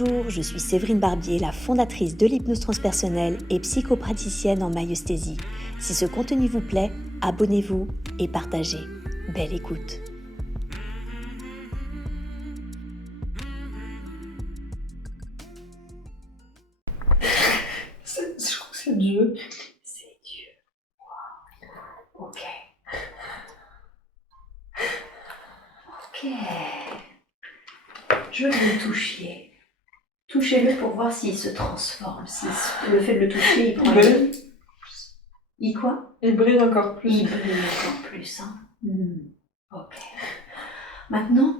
Bonjour, je suis Séverine Barbier, la fondatrice de l'hypnose transpersonnelle et psychopraticienne en maïeusthésie. Si ce contenu vous plaît, abonnez-vous et partagez. Belle écoute. Je crois que c'est Dieu. C'est Dieu. Wow. Ok. Je veux que vous le touchiez. Touchez-le pour voir s'il se transforme. Si le fait de le toucher, il prend... Il quoi? Il brille encore plus. Il brille encore plus, hein. Ok. Maintenant,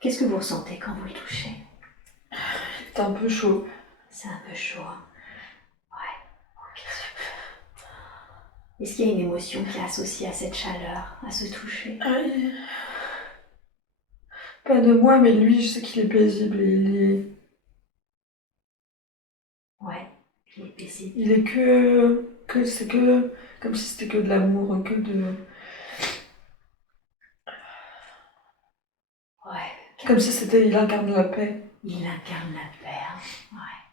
qu'est-ce que vous ressentez quand vous le touchez? C'est un peu chaud. C'est un peu chaud, hein. Ouais. Ok, super. Est-ce qu'il y a une émotion qui est associée à cette chaleur, à ce toucher? Pas de moi, mais lui, je sais qu'il est paisible. Ouais, il est paisible. Il est c'est que comme si c'était que de l'amour, que de... Ouais. Comme si c'était, il incarne la paix. Il incarne la paix, hein. Ouais.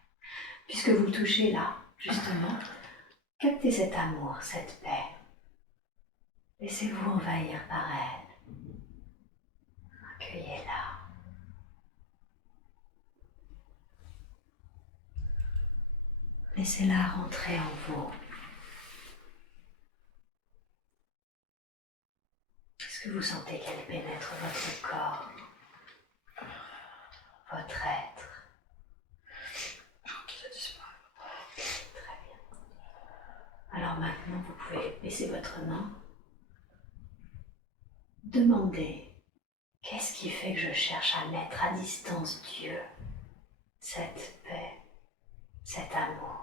Puisque vous le touchez là, justement, captez cet amour, cette paix. Laissez-vous envahir par elle. Accueillez-la. Laissez-la rentrer en vous. Est-ce que vous sentez qu'elle pénètre votre corps, votre être? Je crois qu'il a disparu. Très bien. Alors maintenant, vous pouvez baisser votre main. Demandez, qu'est-ce qui fait que je cherche à mettre à distance Dieu, cette paix, cet amour?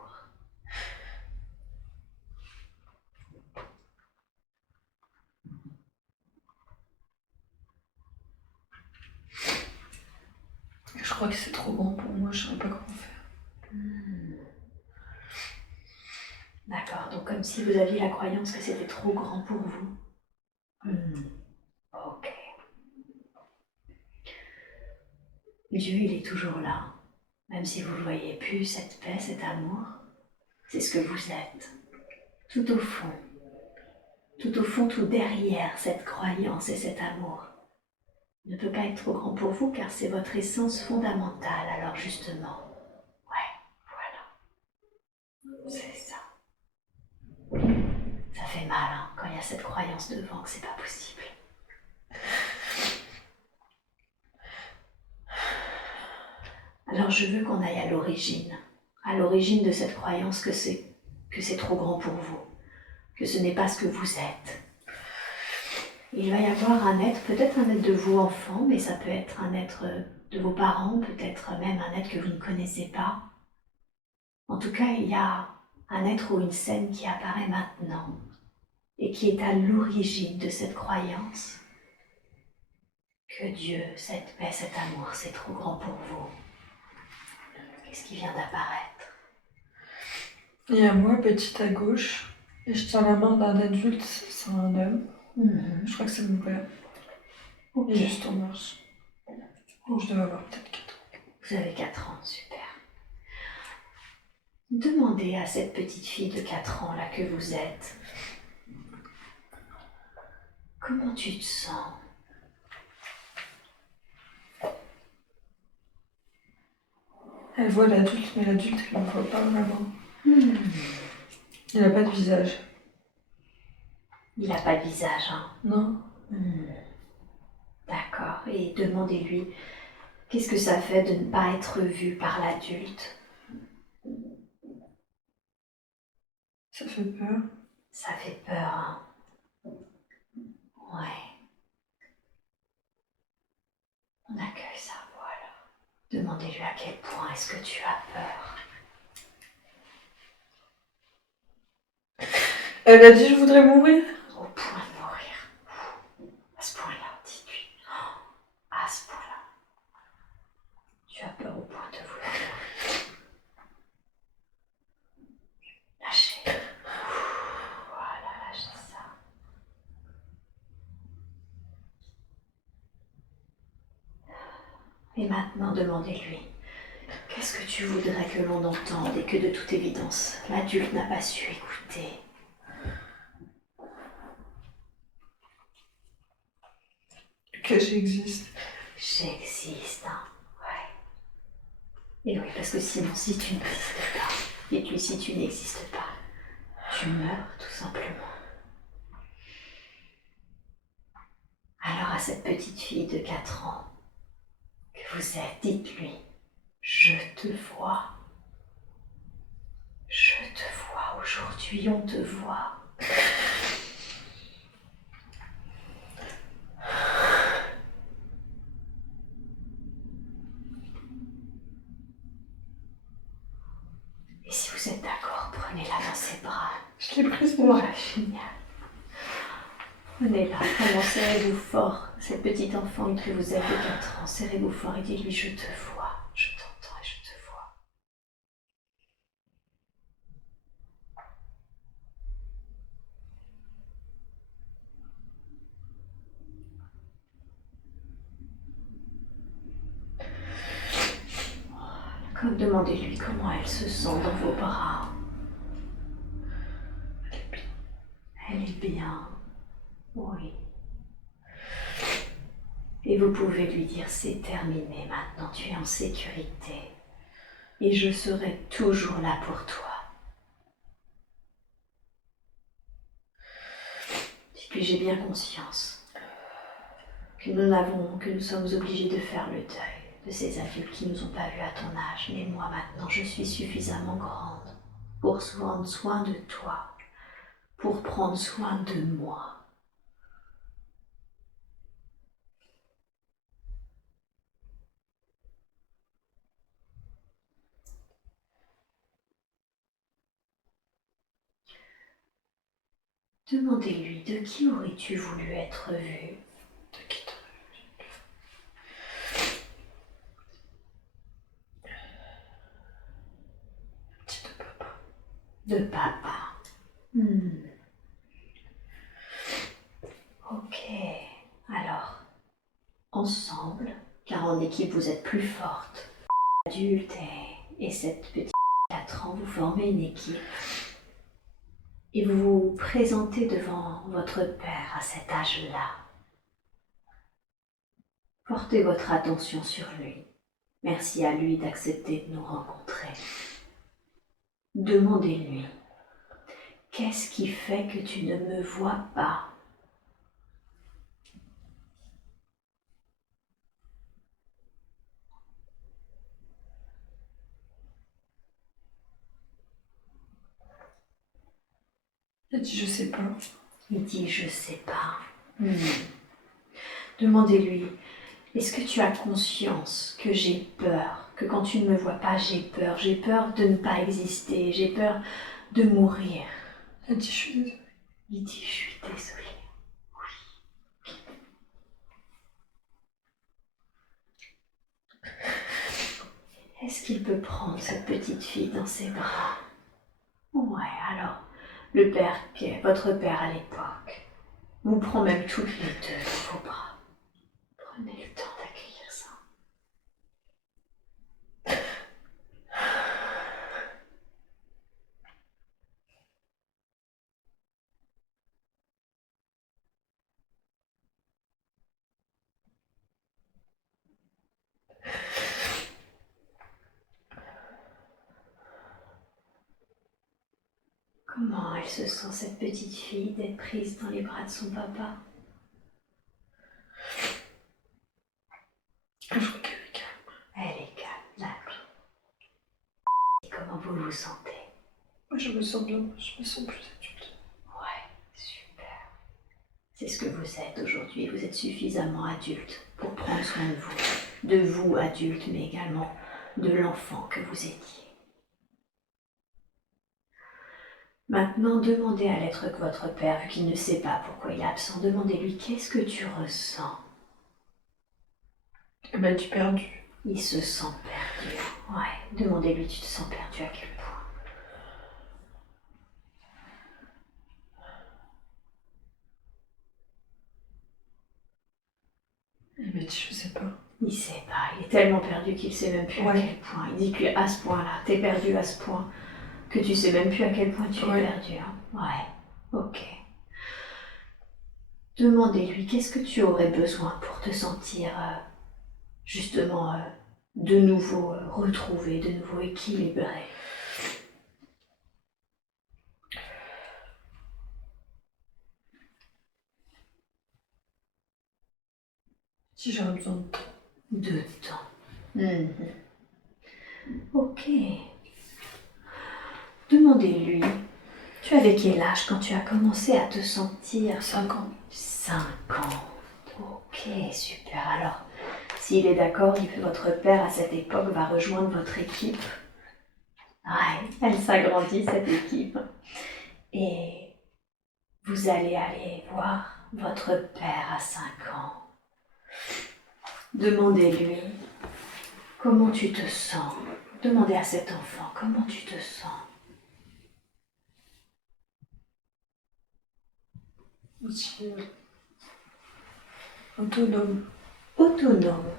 Je crois que c'est trop grand pour moi, je ne saurais pas comment faire. D'accord, donc comme si vous aviez la croyance que c'était trop grand pour vous. Ok. Dieu, il est toujours là, même si vous ne le voyez plus, cette paix, cet amour, c'est ce que vous êtes, tout au fond, tout derrière cette croyance et cet amour. Il ne peut pas être trop grand pour vous car c'est votre essence fondamentale, alors justement, voilà, c'est ça. Ça fait mal hein, quand il y a cette croyance devant que c'est pas possible. Alors je veux qu'on aille à l'origine de cette croyance que c'est trop grand pour vous, que ce n'est pas ce que vous êtes. Il va y avoir un être, peut-être un être de vous enfant, mais ça peut être un être de vos parents, peut-être même un être que vous ne connaissez pas. En tout cas, il y a un être ou une scène qui apparaît maintenant et qui est à l'origine de cette croyance que Dieu, cette paix, cet amour, c'est trop grand pour vous. Qu'est-ce qui vient d'apparaître? Il y a moi, petite à gauche, et je tiens la main d'un adulte, c'est un homme. Je crois que c'est mon père. Okay. Et juste en marche. Je devais avoir peut-être 4 ans. Vous avez 4 ans, super. Demandez à cette petite fille de 4 ans là que vous êtes, comment tu te sens? Elle voit l'adulte, mais l'adulte, elle ne voit pas vraiment. Il n'a pas de visage. Il n'a pas de visage, hein? Non. D'accord. Et demandez-lui, qu'est-ce que ça fait de ne pas être vu par l'adulte? Ça fait peur. Ça fait peur, hein? Ouais. On accueille ça, voilà. Demandez-lui à quel point est-ce que tu as peur. Elle a dit je voudrais mourir. Au point de mourir. À ce point-là, dites-lui. À ce point-là. Tu as peur au point de vouloir mourir. Lâchez. Voilà, lâchez ça. Et maintenant, demandez-lui. Qu'est-ce que tu voudrais que l'on entende et que de toute évidence, l'adulte n'a pas su écouter? Que j'existe. J'existe, hein. Ouais. Et oui, parce que sinon, si tu n'existes pas, et puis si tu n'existes pas, tu meurs tout simplement. Alors à cette petite fille de 4 ans que vous êtes, dites-lui, je te vois. Je te vois, aujourd'hui on te voit. Et si vous êtes d'accord, prenez-la dans ses bras. Je l'ai prise. Voilà, génial. Prenez-la, vraiment, serrez-vous fort. Cette petite enfant que vous êtes de 4 ans, serrez-vous fort et dites-lui, je te vois, je t'entends et je te vois. Comme demandez-lui comment elle se sent dans vos bras. Elle est bien. Oui. Et vous pouvez lui dire, c'est terminé, maintenant tu es en sécurité. Et je serai toujours là pour toi. Et puis j'ai bien conscience que nous sommes obligés de faire le deuil de ces adultes qui nous ont pas vus à ton âge. Mais moi maintenant, je suis suffisamment grande pour prendre soin de toi, pour prendre soin de moi. Demandez-lui, de qui aurais-tu voulu être vu? De qui t'aurais dit de papa. De papa. Ok. Alors, ensemble, car en équipe vous êtes plus forte. Adulte et cette petite 4 ans, vous formez une équipe. Et vous vous présentez devant votre père à cet âge-là. Portez votre attention sur lui. Merci à lui d'accepter de nous rencontrer. Demandez-lui, qu'est-ce qui fait que tu ne me vois pas? Il dit je sais pas. Il dit je sais pas. Demandez-lui, est-ce que tu as conscience que j'ai peur, que quand tu ne me vois pas, j'ai peur de ne pas exister, j'ai peur de mourir? Il dit je suis désolée. Il dit je suis désolée. Est-ce qu'il peut prendre cette petite fille dans ses bras? Ouais, alors, le père, votre père à l'époque, vous prend même toutes les deux dans vos bras. Prenez le temps d'accueillir ça. Comment elle se sent, cette petite fille, d'être prise dans les bras de son papa? Je crois qu'elle est calme. Elle est calme, d'accord. Et comment vous vous sentez? Moi je me sens bien, je me sens plus adulte. Ouais, super. C'est ce que vous êtes aujourd'hui, vous êtes suffisamment adulte pour prendre soin de vous adulte, mais également de l'enfant que vous étiez. Maintenant, demandez à l'être que votre père, vu qu'il ne sait pas pourquoi il est absent, demandez-lui qu'est-ce que tu ressens. Elle m'a dit perdu. Il se sent perdu. Ouais, demandez-lui, tu te sens perdu à quel point? Elle m'a dit je sais pas. Il sait pas, il est tellement perdu qu'il sait même plus à Ouais. quel point. Il dit qu'à ce point-là, t'es perdu à ce point, que tu sais même plus à quel point tu es Ouais. perdu. Hein. Ouais, ok. Demandez-lui qu'est-ce que tu aurais besoin pour te sentir justement de nouveau retrouvé, de nouveau équilibré. Si j'aurais besoin de temps. De temps. Mhm. Ok. Demandez-lui, tu avais quel âge quand tu as commencé à te sentir 5 ans. 5 ans. Ok, super. Alors, s'il est d'accord, votre père à cette époque va rejoindre votre équipe. Ouais, elle s'agrandit cette équipe. Et vous allez aller voir votre père à 5 ans. Demandez-lui comment tu te sens. Demandez à cet enfant comment tu te sens. Aussi autonome. Autonome.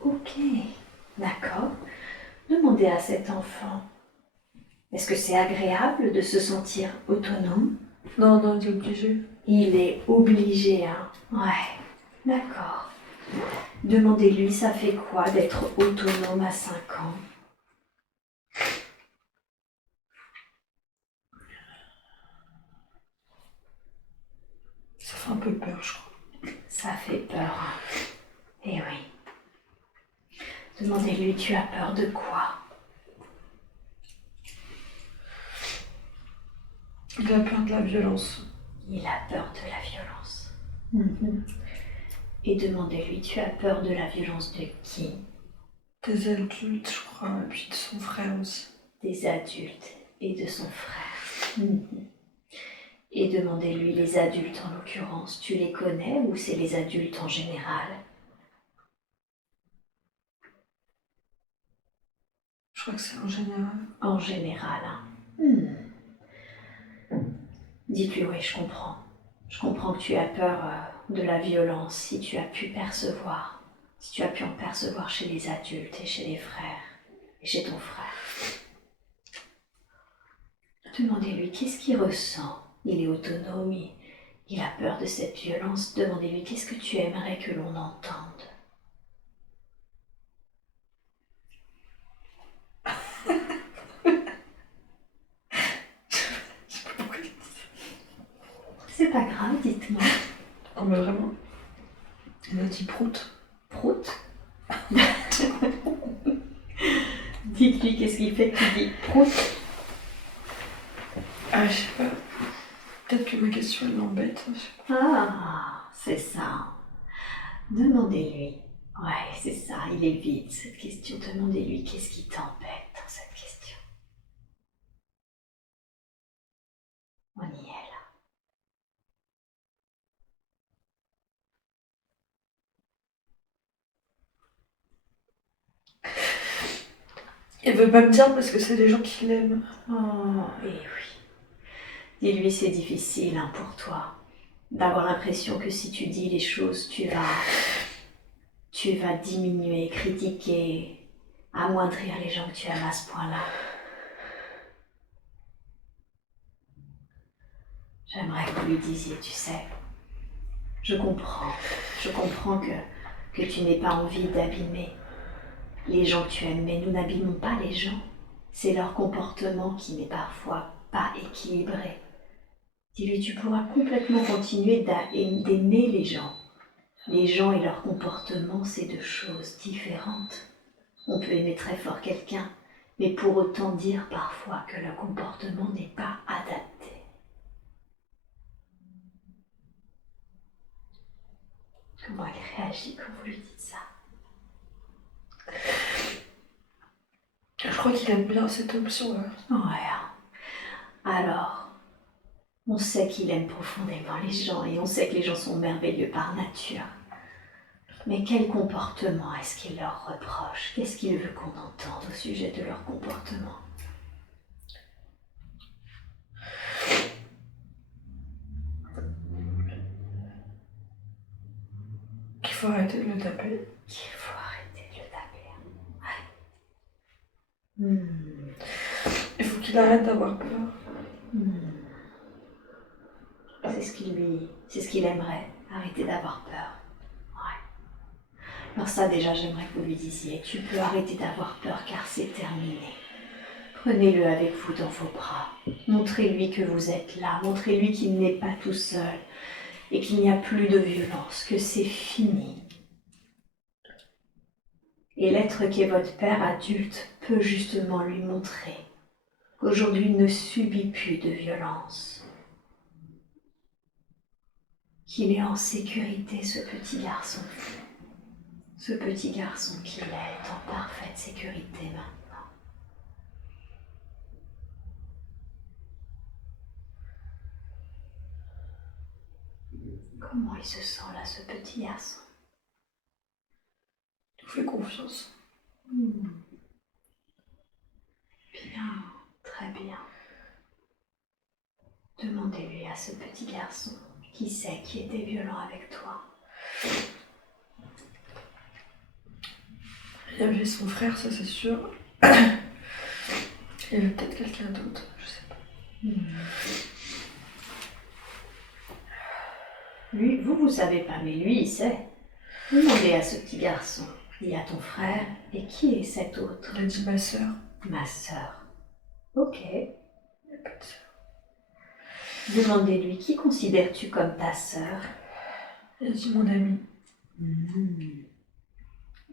Ok, d'accord. Demandez à cet enfant, est-ce que c'est agréable de se sentir autonome? Non, non, il est obligé. Il est obligé, hein. Ouais, d'accord. Demandez-lui, ça fait quoi d'être autonome à 5 ans? Ça fait un peu peur, je crois. Ça fait peur, hein. Eh oui. Demandez-lui, tu as peur de quoi? Il a peur de la violence. Il a peur de la violence. Mhm. Et demandez-lui, tu as peur de la violence de qui? Des adultes, je crois, et puis de son frère aussi. Des adultes et de son frère. Mhm. Et demandez-lui, les adultes en l'occurrence, tu les connais ou c'est les adultes en général? Je crois que c'est en général. En général, hein. Dites-lui, oui, je comprends. Je comprends que tu as peur de la violence, si tu as pu percevoir, si tu as pu en percevoir chez les adultes et chez les frères, et chez ton frère. Demandez-lui qu'est-ce qu'il ressent. Il est autonome, il a peur de cette violence. Demandez-lui qu'est-ce que tu aimerais que l'on entende. C'est pas grave, dites-moi. Non, mais vraiment. Il a dit prout. Prout. Dites-lui qu'est-ce qu'il fait que tu dis prout. Ah, je sais pas. Peut-être que ma question, elle l'embête. Ah, c'est ça. Demandez-lui. Ouais, c'est ça, il est vide cette question. Demandez-lui qu'est-ce qui t'embête dans cette question. On y est là. Il veut pas me dire parce que c'est des gens qui l'aiment. Oh, et oui. Dis-lui, c'est difficile hein, pour toi d'avoir l'impression que si tu dis les choses, tu vas diminuer, critiquer, amoindrir les gens que tu aimes à ce point-là. J'aimerais que vous lui disiez, tu sais, je comprends que tu n'aies pas envie d'abîmer les gens que tu aimes, mais nous n'abîmons pas les gens. C'est leur comportement qui n'est parfois pas équilibré. Dis-lui, tu pourras complètement continuer d'aimer les gens. Les gens et leur comportement, c'est deux choses différentes. On peut aimer très fort quelqu'un, mais pour autant dire parfois que le comportement n'est pas adapté. Comment elle réagit quand vous lui dites ça? Je crois qu'il aime bien cette option-là. Ouais. Alors, on sait qu'il aime profondément les gens et on sait que les gens sont merveilleux par nature. Mais quel comportement est-ce qu'il leur reproche? Qu'est-ce qu'il veut qu'on entende au sujet de leur comportement? Qu'il faut arrêter de le taper. Qu'il faut arrêter Il faut qu'il arrête d'avoir peur. C'est ce qu'il aimerait, arrêter d'avoir peur. Ouais. Alors ça déjà, j'aimerais que vous lui disiez, tu peux arrêter d'avoir peur car c'est terminé. Prenez-le avec vous dans vos bras. Montrez-lui que vous êtes là. Montrez-lui qu'il n'est pas tout seul et qu'il n'y a plus de violence, que c'est fini. Et l'être qui est votre père adulte peut justement lui montrer qu'aujourd'hui il ne subit plus de violence, qu'il est en sécurité, ce petit garçon qu'il est en parfaite sécurité maintenant. Comment il se sent là, ce petit garçon? Il nous fait confiance. Bien, très bien. Demandez-lui à ce petit garçon qui sait qui était violent avec toi. Il y avait son frère, ça c'est sûr. Il y avait peut-être quelqu'un d'autre, je sais pas. Lui, vous savez pas, mais lui, il sait. Demandez à ce petit garçon. Il y a ton frère, et qui est cet autre? Il a dit ma sœur. Ma sœur. Ok. Il n'y a pas de sœur. Demandez-lui, qui considères-tu comme ta sœur? Il a dit mon ami.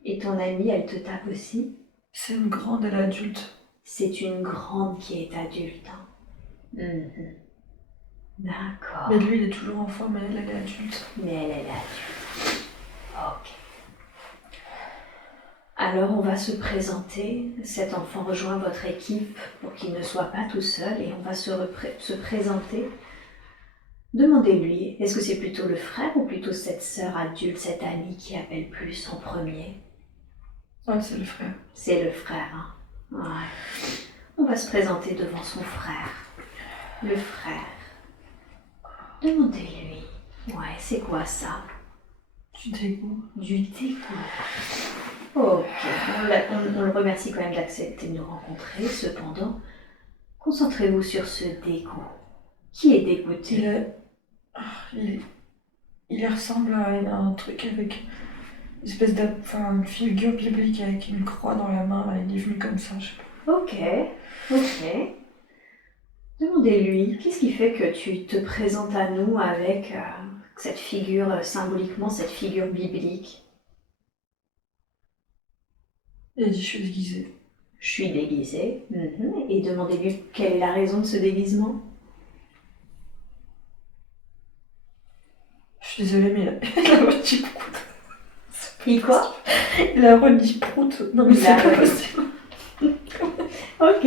Et ton amie, elle te tape aussi? C'est une grande, elle est adulte. C'est une grande qui est adulte. D'accord. Mais lui, il est toujours enfant, mais elle est adulte. Mais elle est adulte. Ok. Alors on va se présenter. Cet enfant rejoint votre équipe pour qu'il ne soit pas tout seul et on va se présenter. Demandez-lui, est-ce que c'est plutôt le frère ou plutôt cette sœur adulte, cette amie qui appelle plus en premier? Ouais, c'est le frère. C'est le frère, hein? Ouais. On va se présenter devant son frère. Le frère. Demandez-lui. Ouais, c'est quoi ça? Du dégoût. Du dégoût. Ok, on le remercie quand même d'accepter de nous rencontrer. Cependant, concentrez-vous sur ce dégoût. Qui est dégoûté? Il ressemble à un truc avec une espèce une figure biblique avec une croix dans la main. Là. Il est venu comme ça, je sais pas. Ok. Demandez-lui, qu'est-ce qui fait que tu te présentes à nous avec cette figure, symboliquement cette figure biblique? Il a dit je suis déguisée. Je suis déguisée. Et demandez-lui quelle est la raison de ce déguisement? Je suis désolée, mais il a redit prout. Et quoi? Il a redit prout. Non, mais c'est pas possible. Ok.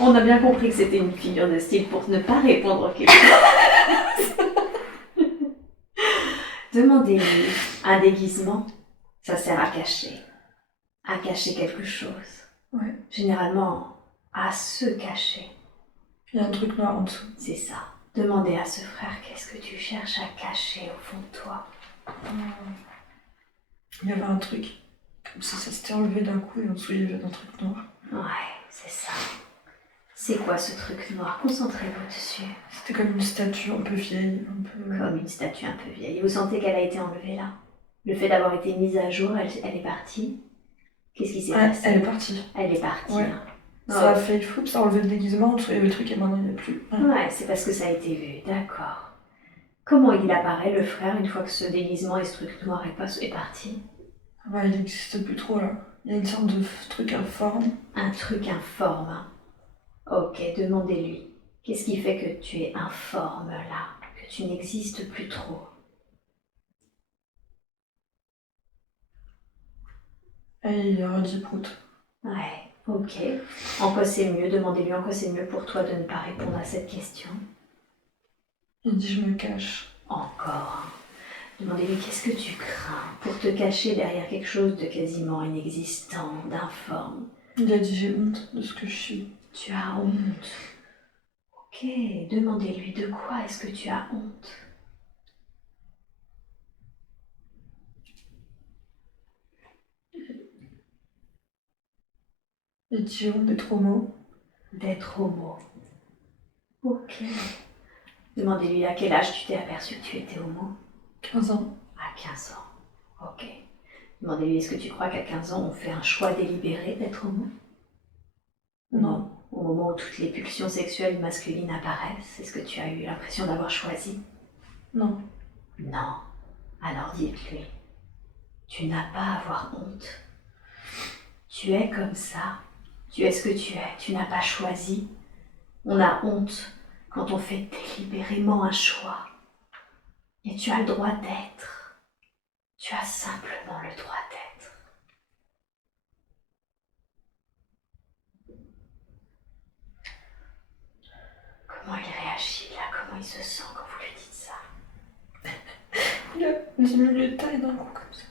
On a bien compris que c'était une figure de style pour ne pas répondre aux questions. Demandez-lui un déguisement. Ça sert à cacher. À cacher quelque chose. Ouais. Généralement, à se cacher. Il y a un truc noir en dessous. C'est ça. Demandez à ce frère qu'est-ce que tu cherches à cacher au fond de toi. Il y avait un truc. Comme si ça s'était enlevé d'un coup et en dessous il y avait un truc noir. Ouais, c'est ça. C'est quoi ce truc noir? Concentrez-vous dessus. C'était comme une statue un peu vieille. Comme une statue un peu vieille. Vous sentez qu'elle a été enlevée là? Le fait d'avoir été mise à jour, elle est partie? Qu'est-ce qui s'est passé? Elle est partie. Elle est partie. Ouais. Ça a fait fou, ça a enlevé le déguisement, en dessous il y avait le truc et maintenant il n'y en a plus. Ouais, c'est parce que ça a été vu, d'accord. Comment il apparaît, le frère, une fois que ce déguisement et ce truc noir est parti? Bah, il n'existe plus trop là. Il y a une sorte de truc informe. Un truc informe, hein. Ok, demandez-lui. Qu'est-ce qui fait que tu es informe là? Que tu n'existes plus trop? Et il a redit prout. Ouais, ok. En quoi c'est mieux? Demandez-lui en quoi c'est mieux pour toi de ne pas répondre à cette question. Il dit je me cache. Encore. Demandez-lui qu'est-ce que tu crains pour te cacher derrière quelque chose de quasiment inexistant, d'informe. Il a dit j'ai honte de ce que je suis. Tu as honte. Ok, demandez-lui de quoi est-ce que tu as honte? Et diront d'être homo. D'être homo. Ok. Demandez-lui à quel âge tu t'es aperçu que tu étais homo. 15 ans. À 15 ans. Ok. Demandez-lui, est-ce que tu crois qu'à 15 ans, on fait un choix délibéré d'être homo? Non. Au moment où toutes les pulsions sexuelles masculines apparaissent, est-ce que tu as eu l'impression d'avoir choisi? Non. Non. Alors dites-lui, tu n'as pas à avoir honte. Tu es comme ça. Tu es ce que tu es. Tu n'as pas choisi. On a honte quand on fait délibérément un choix. Et tu as le droit d'être. Tu as simplement le droit d'être. Comment il réagit là? Comment il se sent quand vous lui dites ça? Il a diminué de taille d'un coup comme ça.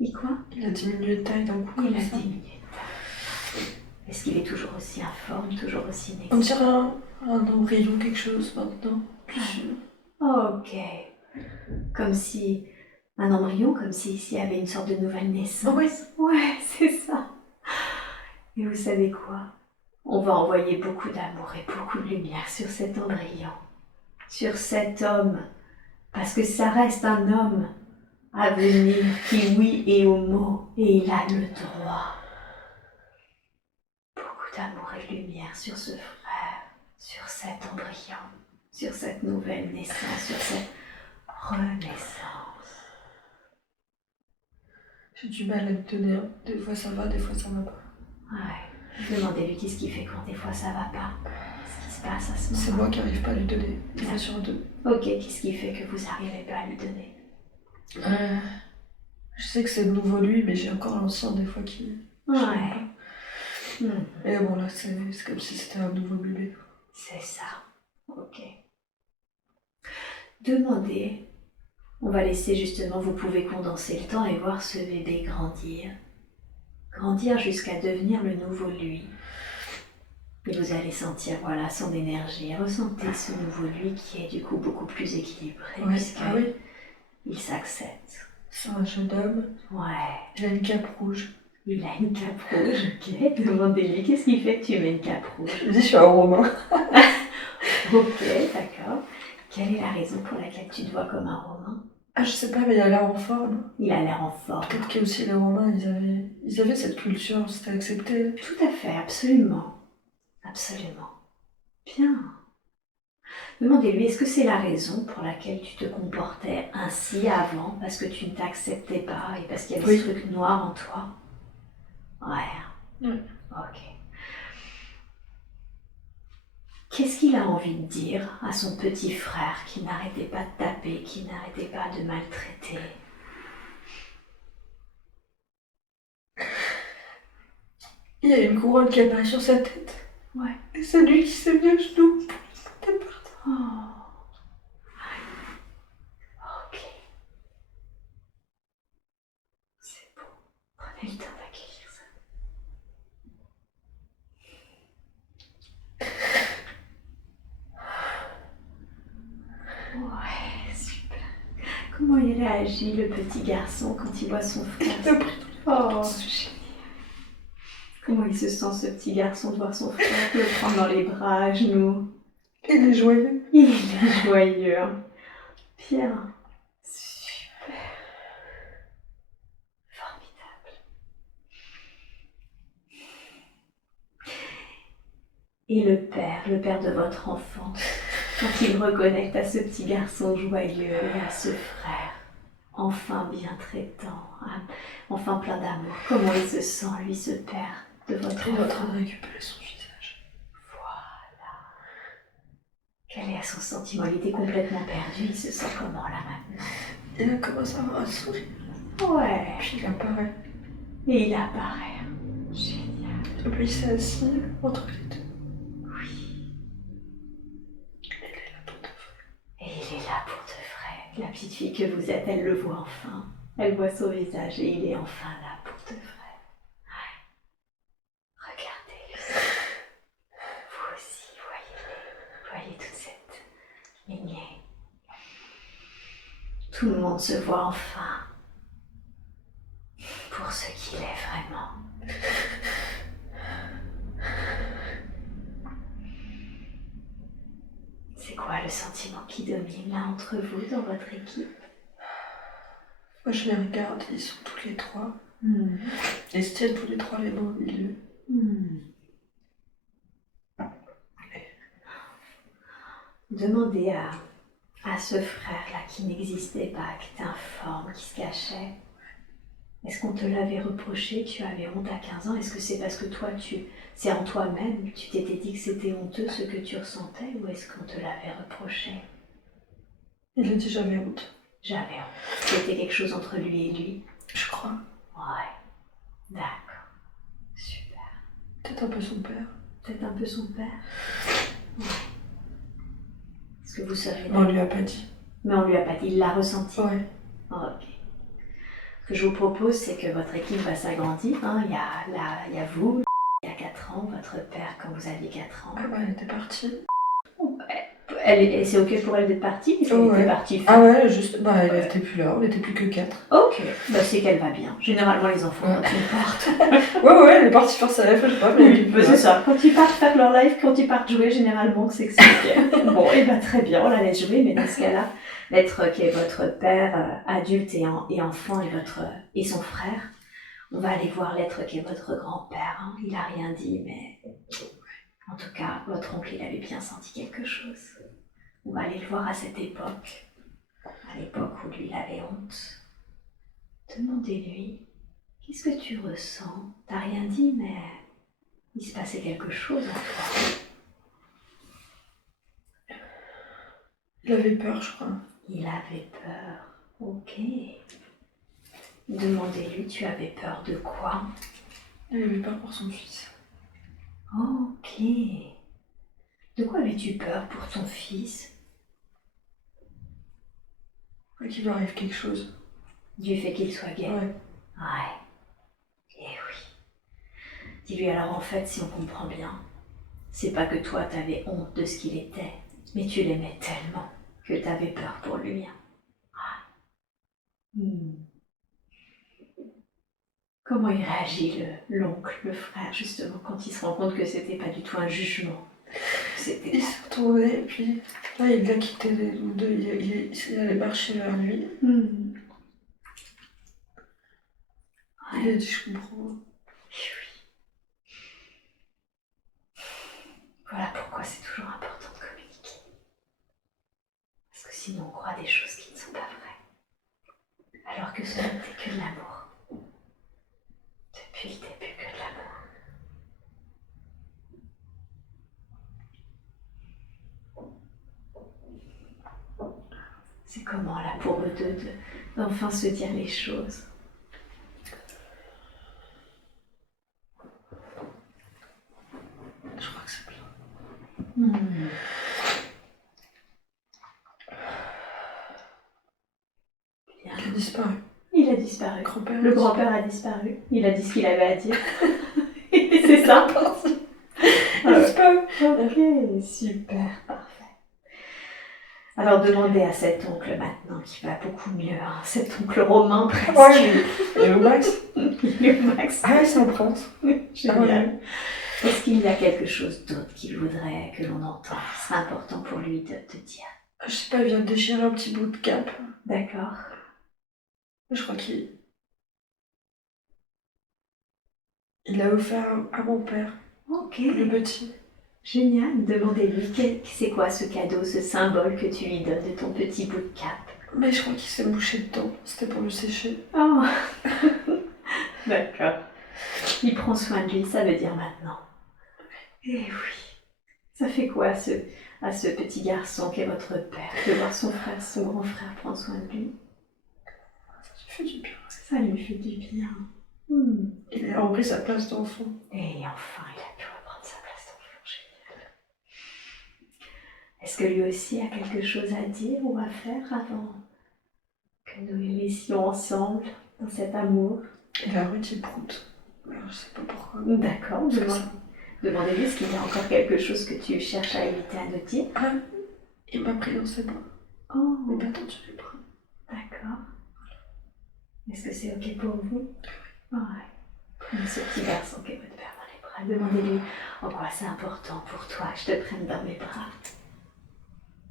Il quoi? Il a diminué de taille d'un coup comme Il a ça. diminué de taille. Est-ce qu'il est toujours aussi informe, toujours aussi On next? dirait un embryon, quelque chose maintenant. Ok. Comme si un embryon, comme s'il y avait une sorte de nouvelle naissance. Oui. Ouais, c'est ça. Et vous savez quoi? On va envoyer beaucoup d'amour et beaucoup de lumière sur cet embryon, sur cet homme, parce que ça reste un homme à venir qui, oui, est homo, et il a le droit. Beaucoup d'amour et de lumière sur ce frère, sur cet embryon, sur cette nouvelle naissance, sur cette renaissance. J'ai du mal à lui donner. Des fois ça va, des fois ça va pas. Ouais. Demandez-lui qu'est-ce qui fait quand des fois ça va pas. Qu'est-ce qui se passe à ce moment? C'est moi qui arrive pas à lui donner, une fois sur deux. Ok, qu'est-ce qui fait que vous n'arrivez pas à lui donner? Je sais que c'est le nouveau lui, mais j'ai encore l'ancien des fois qui. Ouais. Et bon là, c'est comme si c'était un nouveau bébé. C'est ça. Ok. Demandez. On va laisser justement, vous pouvez condenser le temps et voir ce bébé grandir. Grandir jusqu'à devenir le nouveau lui. Et vous allez sentir, voilà, son énergie. Ressentez ce nouveau lui qui est du coup beaucoup plus équilibré, Ouais. puisque Ah oui. il s'accepte. C'est un jeune homme. Ouais. Il a une cape rouge. Il a une cape rouge, ok. Demandez-lui, qu'est-ce qui fait que tu mets une cape rouge? Je dis, je suis un romain. Ok, d'accord. Quelle est la raison pour laquelle tu te vois comme un romain? Ah, je sais pas, mais il a l'air en forme. Il a l'air en forme. Peut-être que aussi les Romains, ils avaient cette culture, c'était accepté. Tout à fait, absolument. Absolument. Bien. Demandez-lui, est-ce que c'est la raison pour laquelle tu te comportais ainsi avant, parce que tu ne t'acceptais pas et parce qu'il y avait ce truc noir en toi? Ouais. Ok. Qu'est-ce qu'il a envie de dire à son petit frère qui n'arrêtait pas de taper, qui n'arrêtait pas de maltraiter? Il y a une couronne qui apparaît sur sa tête. Ouais. Et c'est lui qui s'est mis à genoux pour lui porter pardon. Ok. C'est beau. Prenez le temps d'accueillir ça. Ouais, super. Comment il réagit, le petit garçon, quand il voit son frère? Oh, génial. Comment il se sent, ce petit garçon, de voir son frère, le prendre dans les bras, à genoux? Il est joyeux. Il est joyeux. Bien. Super. Formidable. Et le père de votre enfant, quand il reconnecte à ce petit garçon joyeux et à ce frère, enfin bien traitant, enfin plein d'amour, comment il se sent, lui, ce père de votre enfant? Il est en train de récupérer son visage. Voilà. Quel est son sentiment? Il était complètement perdu, il se sent comment là maintenant? Il a commencé à avoir un sourire. Ouais. Puis il apparaît. Et il apparaît. Génial. Et puis il s'est assis entre les deux. Oui. Il est là pour de vrai. Et il est là pour de vrai. La petite fille que vous êtes, elle le voit enfin. Elle voit son visage et il est enfin là pour de vrai. Ouais. Regardez-le. Vous aussi, voyez-le. Voyez toute cette lignée. Tout le monde se voit enfin pour ce qu'il est vraiment. quoi le sentiment qui domine là entre vous dans votre équipe? Moi, je les regarde, ils sont tous les trois. Hmm. Ils se tiennent tous les trois les mains au milieu. Demandez à ce frère-là qui n'existait pas, qui était informe, qui se cachait. Est-ce qu'on te l'avait reproché, tu avais honte à 15 ans? Est-ce que c'est parce que toi, c'est en toi-même, tu t'étais dit que c'était honteux ce que tu ressentais, ou est-ce qu'on te l'avait reproché? Il a dit j'avais honte. J'avais honte. C'était quelque chose entre lui et lui? Je crois. Ouais. D'accord. Super. Peut-être un peu son père. Peut-être un peu son père? Ouais. Est-ce que vous seriez... Mais on lui a pas dit. Mais on lui a pas dit, il l'a ressenti? Ouais. Ok. Ce que je vous propose, c'est que votre équipe va s'agrandir. Hein. Il y a vous, il y a 4 ans, votre père quand vous aviez 4 ans. Ah bah elle était partie. C'est ok pour elle d'être partie? Parce qu'elle était partie. Ah ouais, juste, bah elle était plus là, on n'était plus que 4. Ok, bah c'est qu'elle va bien. Généralement les enfants quand ils partent. ouais, elle est partie faire sa life, je sais pas, mais Oui, bah c'est ça. Quand ils partent faire leur live, quand ils partent jouer, généralement c'est que c'est ok. Bon, et bah très bien, on la laisse jouer, mais dans ce cas-là, l'être qui est votre père adulte et enfant et son frère, on va aller voir l'être qui est votre grand-père. Hein. Il a rien dit, mais en tout cas, votre oncle, il avait bien senti quelque chose. On va aller le voir à cette époque. À l'époque où lui, il avait honte. Demandez-lui, qu'est-ce que tu ressens? T'as rien dit, mais il se passait quelque chose en toi. Il avait peur, je crois. Il avait peur. Ok. Demandez-lui, tu avais peur de quoi? Il avait peur pour son fils. Ok. De quoi avais-tu peur pour ton fils? Qu'il lui arrive quelque chose. Du fait qu'il soit gay? Ouais. Ouais. Eh oui. Dis-lui alors en fait, si on comprend bien, c'est pas que toi t'avais honte de ce qu'il était, mais tu l'aimais tellement que t'avais peur pour lui. Comment il réagit l'oncle, le frère, justement, quand il se rend compte que c'était pas du tout un jugement? Il s'est retourné et puis là il l'a quitté nous deux, il allait marcher vers lui. Il a dit je comprends. Voilà pourquoi c'est toujours important de communiquer. Parce que sinon on croit des choses qui ne sont pas vraies. Alors que ce n'était que de l'amour. Depuis le début, que de l'amour. C'est comment là pour eux deux d'enfin se dire les choses? Je crois que c'est bien. Bien. Il a disparu. Il a disparu. Le grand-père a disparu. Il a dit ce qu'il avait à dire. C'est ça. Il a disparu. Ok, super, parfait. Alors demandez à cet oncle maintenant qui va beaucoup mieux, hein, cet oncle romain presque. Ouais, il est au max. Il est au max. Ah ouais, c'est un prince. Génial. Est-ce qu'il y a quelque chose d'autre qu'il voudrait que l'on entende, qui serait important pour lui de te dire? Je sais pas, il vient de déchirer un petit bout de cap. D'accord. Je crois qu'il l'a offert à mon père. Ok. Le petit. Génial. Demandez-lui c'est quoi ce cadeau, ce symbole que tu lui donnes de ton petit bout de cap. Mais je crois qu'il s'est mouché dedans. C'était pour le sécher. Oh. D'accord. Il prend soin de lui, ça veut dire maintenant. Eh oui. Ça fait quoi à ce petit garçon qui est votre père, de voir son grand frère prendre soin de lui? Ça lui fait du bien. Ça lui fait du bien. Il a repris sa place d'enfant. Et enfin, il a pu reprendre sa place d'enfant. Génial. Est-ce que lui aussi a quelque chose à dire ou à faire avant que nous les laissions ensemble dans cet amour? Il a redit prout. Alors, je sais pas pourquoi. D'accord. Demandez-lui est-ce qu'il y a encore quelque chose que tu cherches à éviter à nous dire. Ah, il m'a pris dans ses bras. Oh. Il m'a tendu les bras. D'accord. Est-ce que c'est ok pour vous? Ouais. Prenez ce petit garçon qui est votre père dans les bras. Demandez-lui en quoi c'est important pour toi que je te prenne dans mes bras.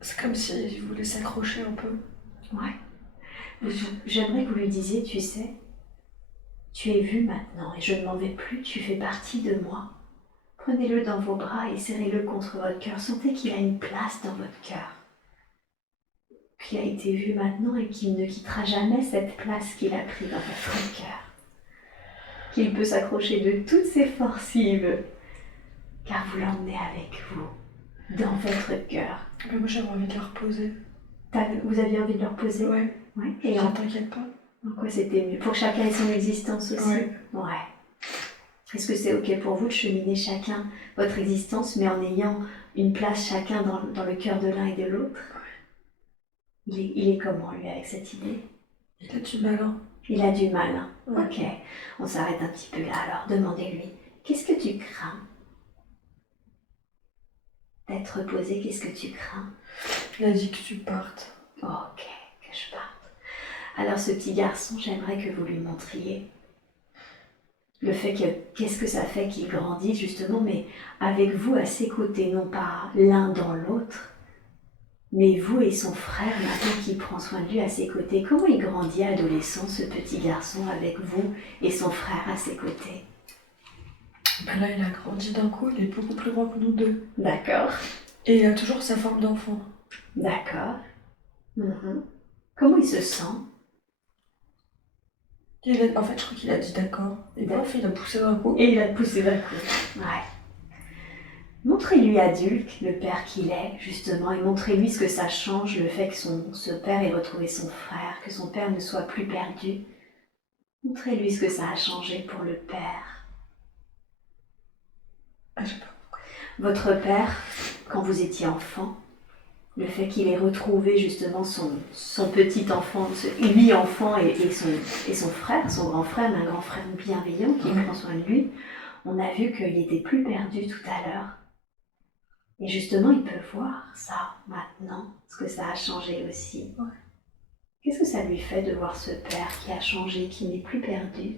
C'est comme s'il voulait s'accrocher un peu. Ouais. J'aimerais que vous lui disiez, tu sais, tu es vu maintenant et je ne m'en vais plus, tu fais partie de moi. Prenez-le dans vos bras et serrez-le contre votre cœur. Sentez qu'il a une place dans votre cœur. Qu'il a été vu maintenant et qu'il ne quittera jamais cette place qu'il a prise dans votre cœur. Qu'il peut s'accrocher de toutes ses forces s'il veut, car vous l'emmenez avec vous, dans votre cœur. Mais moi j'avais envie de le reposer. Vous aviez envie de le reposer? Ouais. Et t'inquiète pas. En quoi c'était mieux? Pour chacun et son existence aussi? Ouais. Est-ce que c'est ok pour vous de cheminer chacun votre existence, mais en ayant une place chacun dans le cœur de l'un et de l'autre? Il est comment, lui, avec cette idée? Il a du malin. Il a du malin. Ouais. Ok, on s'arrête un petit peu là alors. Demandez-lui, qu'est-ce que tu crains? D'être reposé, qu'est-ce que tu crains? Il a dit que tu partes. Ok, que je parte. Alors ce petit garçon, j'aimerais que vous lui montriez le fait que, qu'est-ce que ça fait qu'il grandisse justement, mais avec vous à ses côtés, non pas l'un dans l'autre, mais vous et son frère, maintenant qui prend soin de lui à ses côtés. Comment il grandit adolescent, ce petit garçon, avec vous et son frère à ses côtés? Ben là, il a grandi d'un coup, il est beaucoup plus grand que nous deux. D'accord. Et il a toujours sa forme d'enfant. D'accord. Comment il se sent? En fait, je crois qu'il a dit d'accord. Et bref, il a poussé d'un coup. Et il a poussé d'un coup. Ouais. Montrez-lui adulte, le père qu'il est, justement, et montrez-lui ce que ça change, le fait que ce père ait retrouvé son frère, que son père ne soit plus perdu. Montrez-lui ce que ça a changé pour le père. Je sais pas. Votre père, quand vous étiez enfant, le fait qu'il ait retrouvé justement son petit enfant, lui enfant et son frère, son grand frère, un grand frère bienveillant qui prend soin de lui, on a vu qu'il était plus perdu tout à l'heure. Et justement, il peut voir ça maintenant, ce que ça a changé aussi. Ouais. Qu'est-ce que ça lui fait de voir ce père qui a changé, qui n'est plus perdu?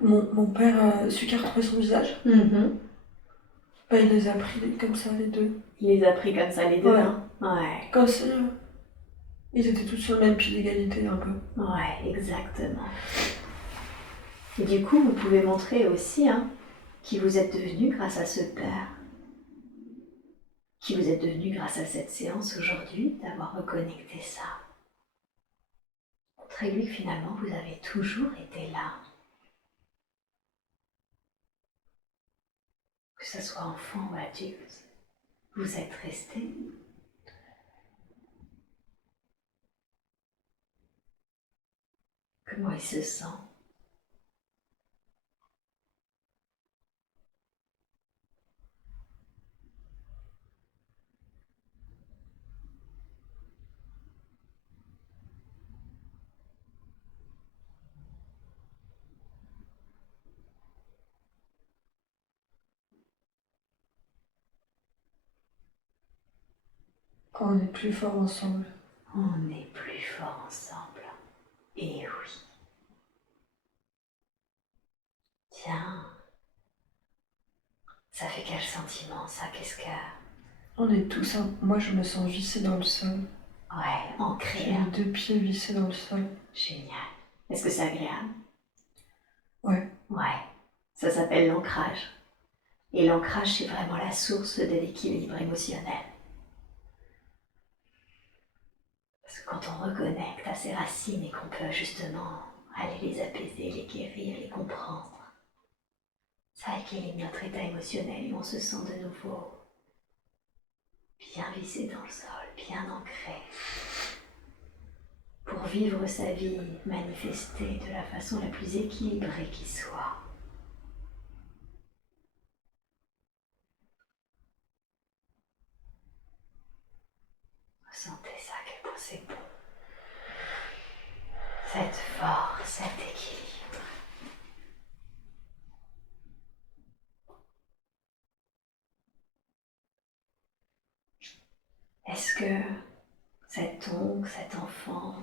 Mon père, celui qui a retrouvé son visage, ben, il les a pris comme ça, les deux. Il les a pris comme ça, les deux, ouais. hein? Ouais. Comme ça, ils étaient tous sur le même pied d'égalité, un peu. Ouais, exactement. Et du coup, vous pouvez montrer aussi qui vous êtes devenu grâce à ce père. Qui vous êtes devenu grâce à cette séance aujourd'hui, d'avoir reconnecté ça. Montrez-lui que finalement, vous avez toujours été là. Que ce soit enfant ou adulte, vous êtes resté. Comment il se sent? Quand on est plus fort ensemble. On est plus fort ensemble. Et oui. Tiens. Ça fait quel sentiment, ça? Qu'est-ce que... On est tous... Moi, je me sens vissée dans le sol. Ouais, ancré. J'ai les 2 pieds vissés dans le sol. Génial. Est-ce que c'est agréable? Ouais. Ouais. Ça s'appelle l'ancrage. Et l'ancrage, c'est vraiment la source de l'équilibre émotionnel. Parce que quand on reconnecte à ses racines et qu'on peut justement aller les apaiser, les guérir, les comprendre, ça équilibre notre état émotionnel et on se sent de nouveau bien vissé dans le sol, bien ancré, pour vivre sa vie manifestée de la façon la plus équilibrée qui soit. Ressentez ça, à quel point c'est bon. Cette force, cet équilibre. Est-ce que cet oncle, cet enfant,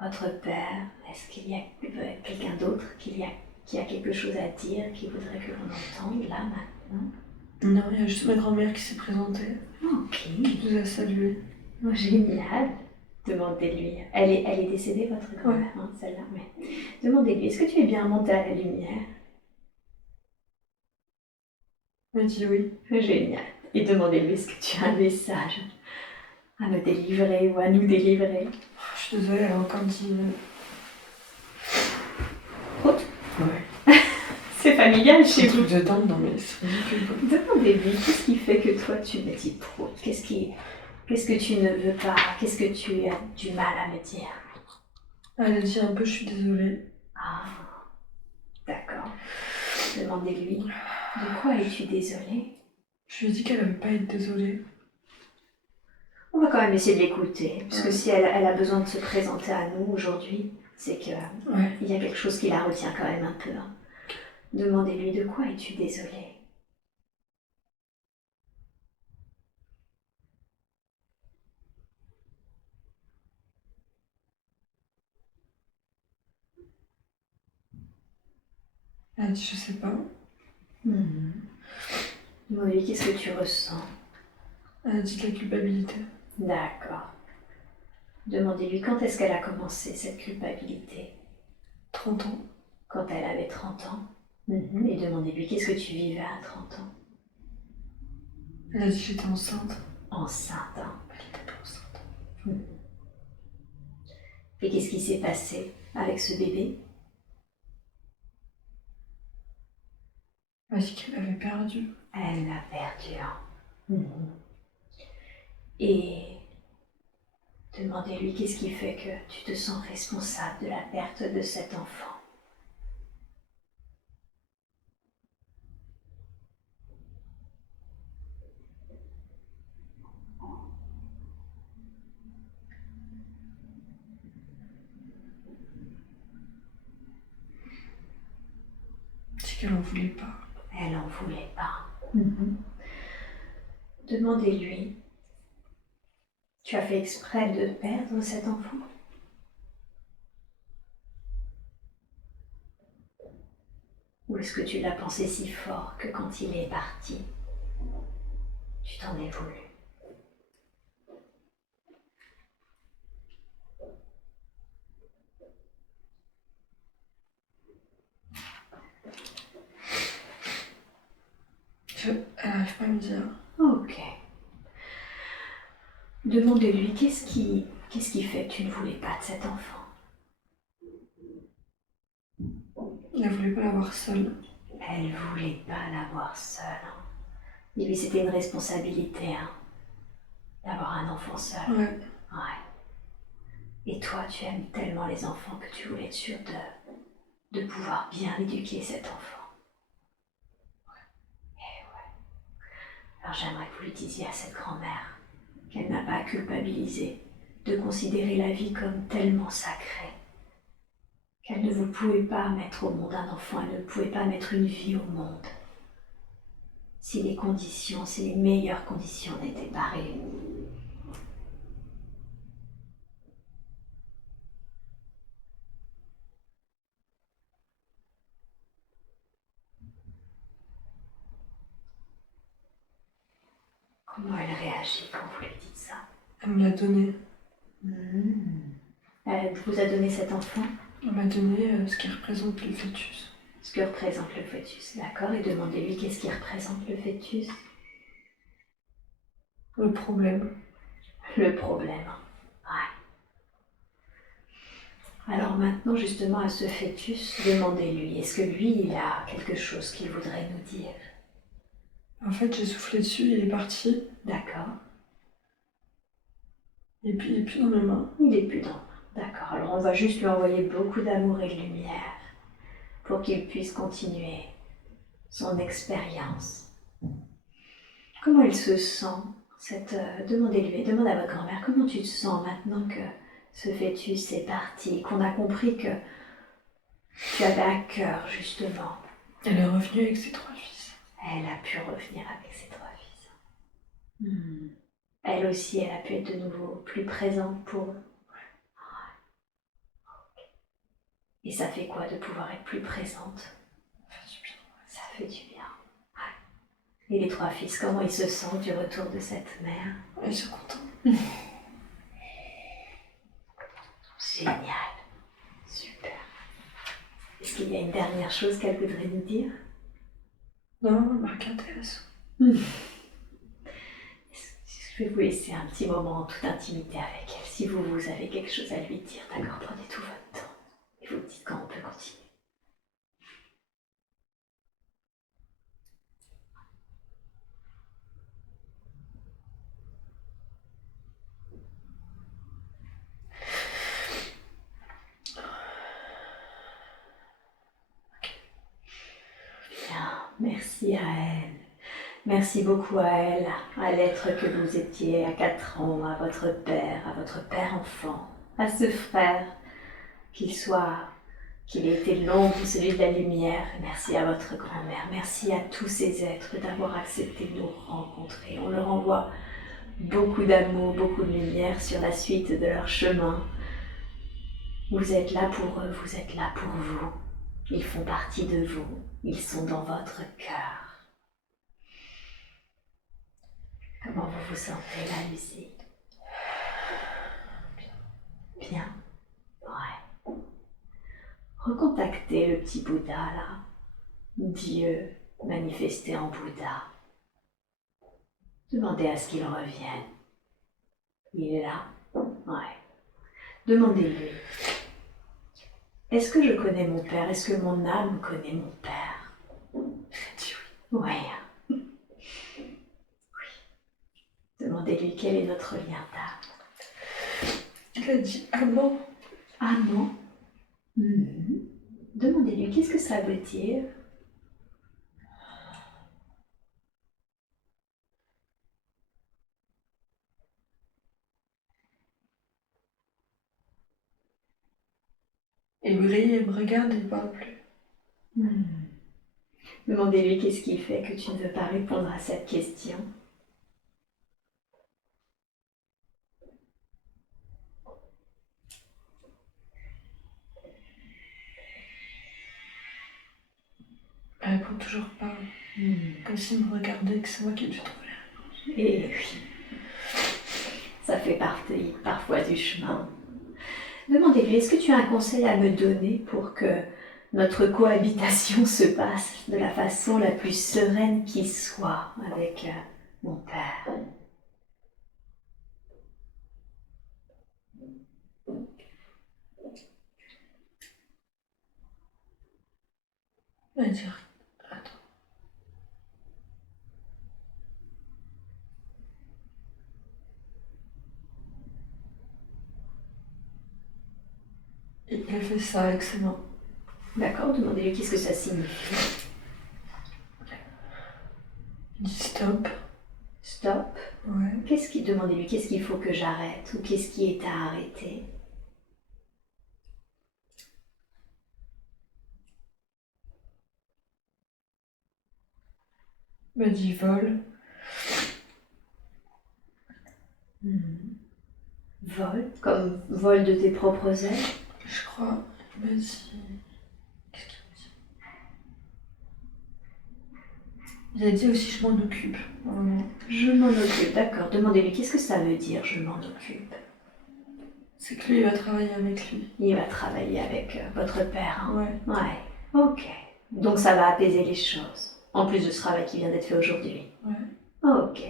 votre père, est-ce qu'il y a quelqu'un d'autre qui a quelque chose à dire, qui voudrait que l'on entende là maintenant? Non, il y a juste ma grand-mère qui s'est présentée, Ok. qui nous a salués. Oh, génial. Demandez-lui. Elle est décédée, votre grand-mère, hein, celle-là. Ouais. Demandez-lui, est-ce que tu es bien monté à la lumière? Elle m'a dit oui. Génial. Et demandez-lui, est-ce que tu as un message à me délivrer ou à nous délivrer? Je suis désolée, elle a encore 10 minutes. Route. Ouais. C'est familial C'est chez un vous. truc de temps, non mais c'est ridicule quoi. Demandez-lui, qu'est-ce qui fait que toi tu me dis trop? Qu'est-ce que tu ne veux pas? Qu'est-ce que tu as du mal à me dire? Elle a dit un peu je suis désolée. Ah, d'accord. Demandez-lui, de quoi es-tu désolée? Je lui ai dit qu'elle avait pas à être désolée. On va quand même essayer de l'écouter, parce que Ouais. si elle a besoin de se présenter à nous aujourd'hui, c'est que Ouais. il y a quelque chose qui la retient quand même un peu. Hein. Demandez-lui, de quoi es-tu désolée? Elle a dit je sais pas. Demandez-lui, qu'est-ce que tu ressens? Elle a dit de la culpabilité. D'accord. Demandez-lui, quand est-ce qu'elle a commencé cette culpabilité? 30 ans. Quand elle avait 30 ans. Et demandez-lui, qu'est-ce que tu vivais à 30 ans? Elle a dit que j'étais enceinte. Enceinte, hein. Elle était pas enceinte. Et qu'est-ce qui s'est passé avec ce bébé? Elle a dit qu'elle avait perdu. Elle l'a perdu, hein. Et demandez-lui, qu'est-ce qui fait que tu te sens responsable de la perte de cet enfant? Elle a dit qu'elle en voulait pas. Elle n'en voulait pas. Demandez-lui, tu as fait exprès de perdre cet enfant? Ou est-ce que tu l'as pensé si fort que quand il est parti, tu t'en es voulu? Elle n'arrive pas à me dire. Ok. Demandez-lui, qu'est-ce qui fait que tu ne voulais pas de cet enfant? Elle voulait pas l'avoir seule. Elle voulait pas l'avoir seule. Hein. Et lui, c'était une responsabilité, hein, d'avoir un enfant seul. Ouais. Ouais. Et toi, tu aimes tellement les enfants que tu voulais être sûre de pouvoir bien éduquer cet enfant. Et ouais. Alors j'aimerais que vous lui disiez à cette grand-mère qu'elle n'a pas à culpabiliser, de considérer la vie comme tellement sacrée, qu'elle ne vous pouvait pas mettre au monde un enfant, elle ne pouvait pas mettre une vie au monde si les meilleures conditions n'étaient pas réunies. Comment elle réagit quand vous lui dites ça? Elle me l'a donné. Elle vous a donné cet enfant? Elle m'a donné ce qui représente le fœtus. Ce que représente le fœtus, d'accord? Et demandez-lui qu'est-ce qui représente le fœtus? Le problème. Le problème. Ouais. Alors maintenant, justement, à ce fœtus, demandez-lui, est-ce que lui, il a quelque chose qu'il voudrait nous dire? En fait, j'ai soufflé dessus, il est parti. D'accord. Et puis, il est plus dans mes mains. Il est plus dans. D'accord. Alors on va juste lui envoyer beaucoup d'amour et de lumière pour qu'il puisse continuer son expérience. Comment il se sent demandez-lui, demande à votre grand-mère, comment tu te sens maintenant que ce fœtus est parti, qu'on a compris que tu avais à cœur justement. Elle est revenue avec ses 3 fils. Elle a pu revenir avec ses 3 fils. Elle aussi, elle a pu être de nouveau plus présente pour eux. Et ça fait quoi de pouvoir être plus présente? Ça fait du bien. Ça fait du bien. Ouais. Et les 3 fils, comment ils se sentent du retour de cette mère? Ils sont contents. Génial. Super. Est-ce qu'il y a une dernière chose qu'elle voudrait nous dire? Non, elle m'a regardé à ça. Je vais vous laisser un petit moment en toute intimité avec elle. Si vous avez quelque chose à lui dire, d'accord, prenez tout votre temps. Et vous me dites quand on peut continuer. Bien, merci à elle. Merci beaucoup à elle, à l'être que vous étiez à 4 ans, à votre père enfant, à ce frère, qu'il ait été l'ombre ou celui de la lumière. Merci à votre grand-mère, merci à tous ces êtres d'avoir accepté de nous rencontrer. On leur envoie beaucoup d'amour, beaucoup de lumière sur la suite de leur chemin. Vous êtes là pour eux, vous êtes là pour vous. Ils font partie de vous, ils sont dans votre cœur. Comment vous vous sentez là, Lucie? Bien. Ouais. Recontactez le petit Bouddha là. Dieu manifesté en Bouddha. Demandez à ce qu'il revienne. Il est là. Ouais. Demandez-lui. Est-ce que je connais mon père? Est-ce que mon âme connaît mon père? Dis oui. Oui. Demandez-lui quel est notre lien d'âme. Il a dit amant. Amant. Demandez-lui qu'est-ce que ça veut dire. Il brille, il me regarde et il ne parle plus. Demandez-lui qu'est-ce qui fait que tu ne veux pas répondre à cette question. Elle répond toujours pas. Comme s'il me regardait, que c'est moi qui ai dû trouver la réponse. Et oui, ça fait partie parfois du chemin. Demandez-lui, est-ce que tu as un conseil à me donner pour que notre cohabitation se passe de la façon la plus sereine qui soit avec mon père? Elle va dire, attends. Et elle fait ça avec ses mains. D'accord, demandez-lui qu'est-ce que ça signifie. Il dit stop. Stop. Ouais. Demandez-lui qu'est-ce qu'il faut que j'arrête ou qu'est-ce qui est à arrêter. Il m'a dit vol. Vol, comme vol de tes propres ailes. Je crois. Il m'a dit. Qu'est-ce qu'il m'a dit? Il a dit aussi je m'en occupe. Je m'en occupe, d'accord. Demandez-lui qu'est-ce que ça veut dire je m'en occupe. C'est que lui, il va travailler avec lui. Il va travailler avec votre père. Hein? Ouais. Ouais, ok. Donc ça va apaiser les choses. En plus de ce travail qui vient d'être fait aujourd'hui. Ouais. Ok.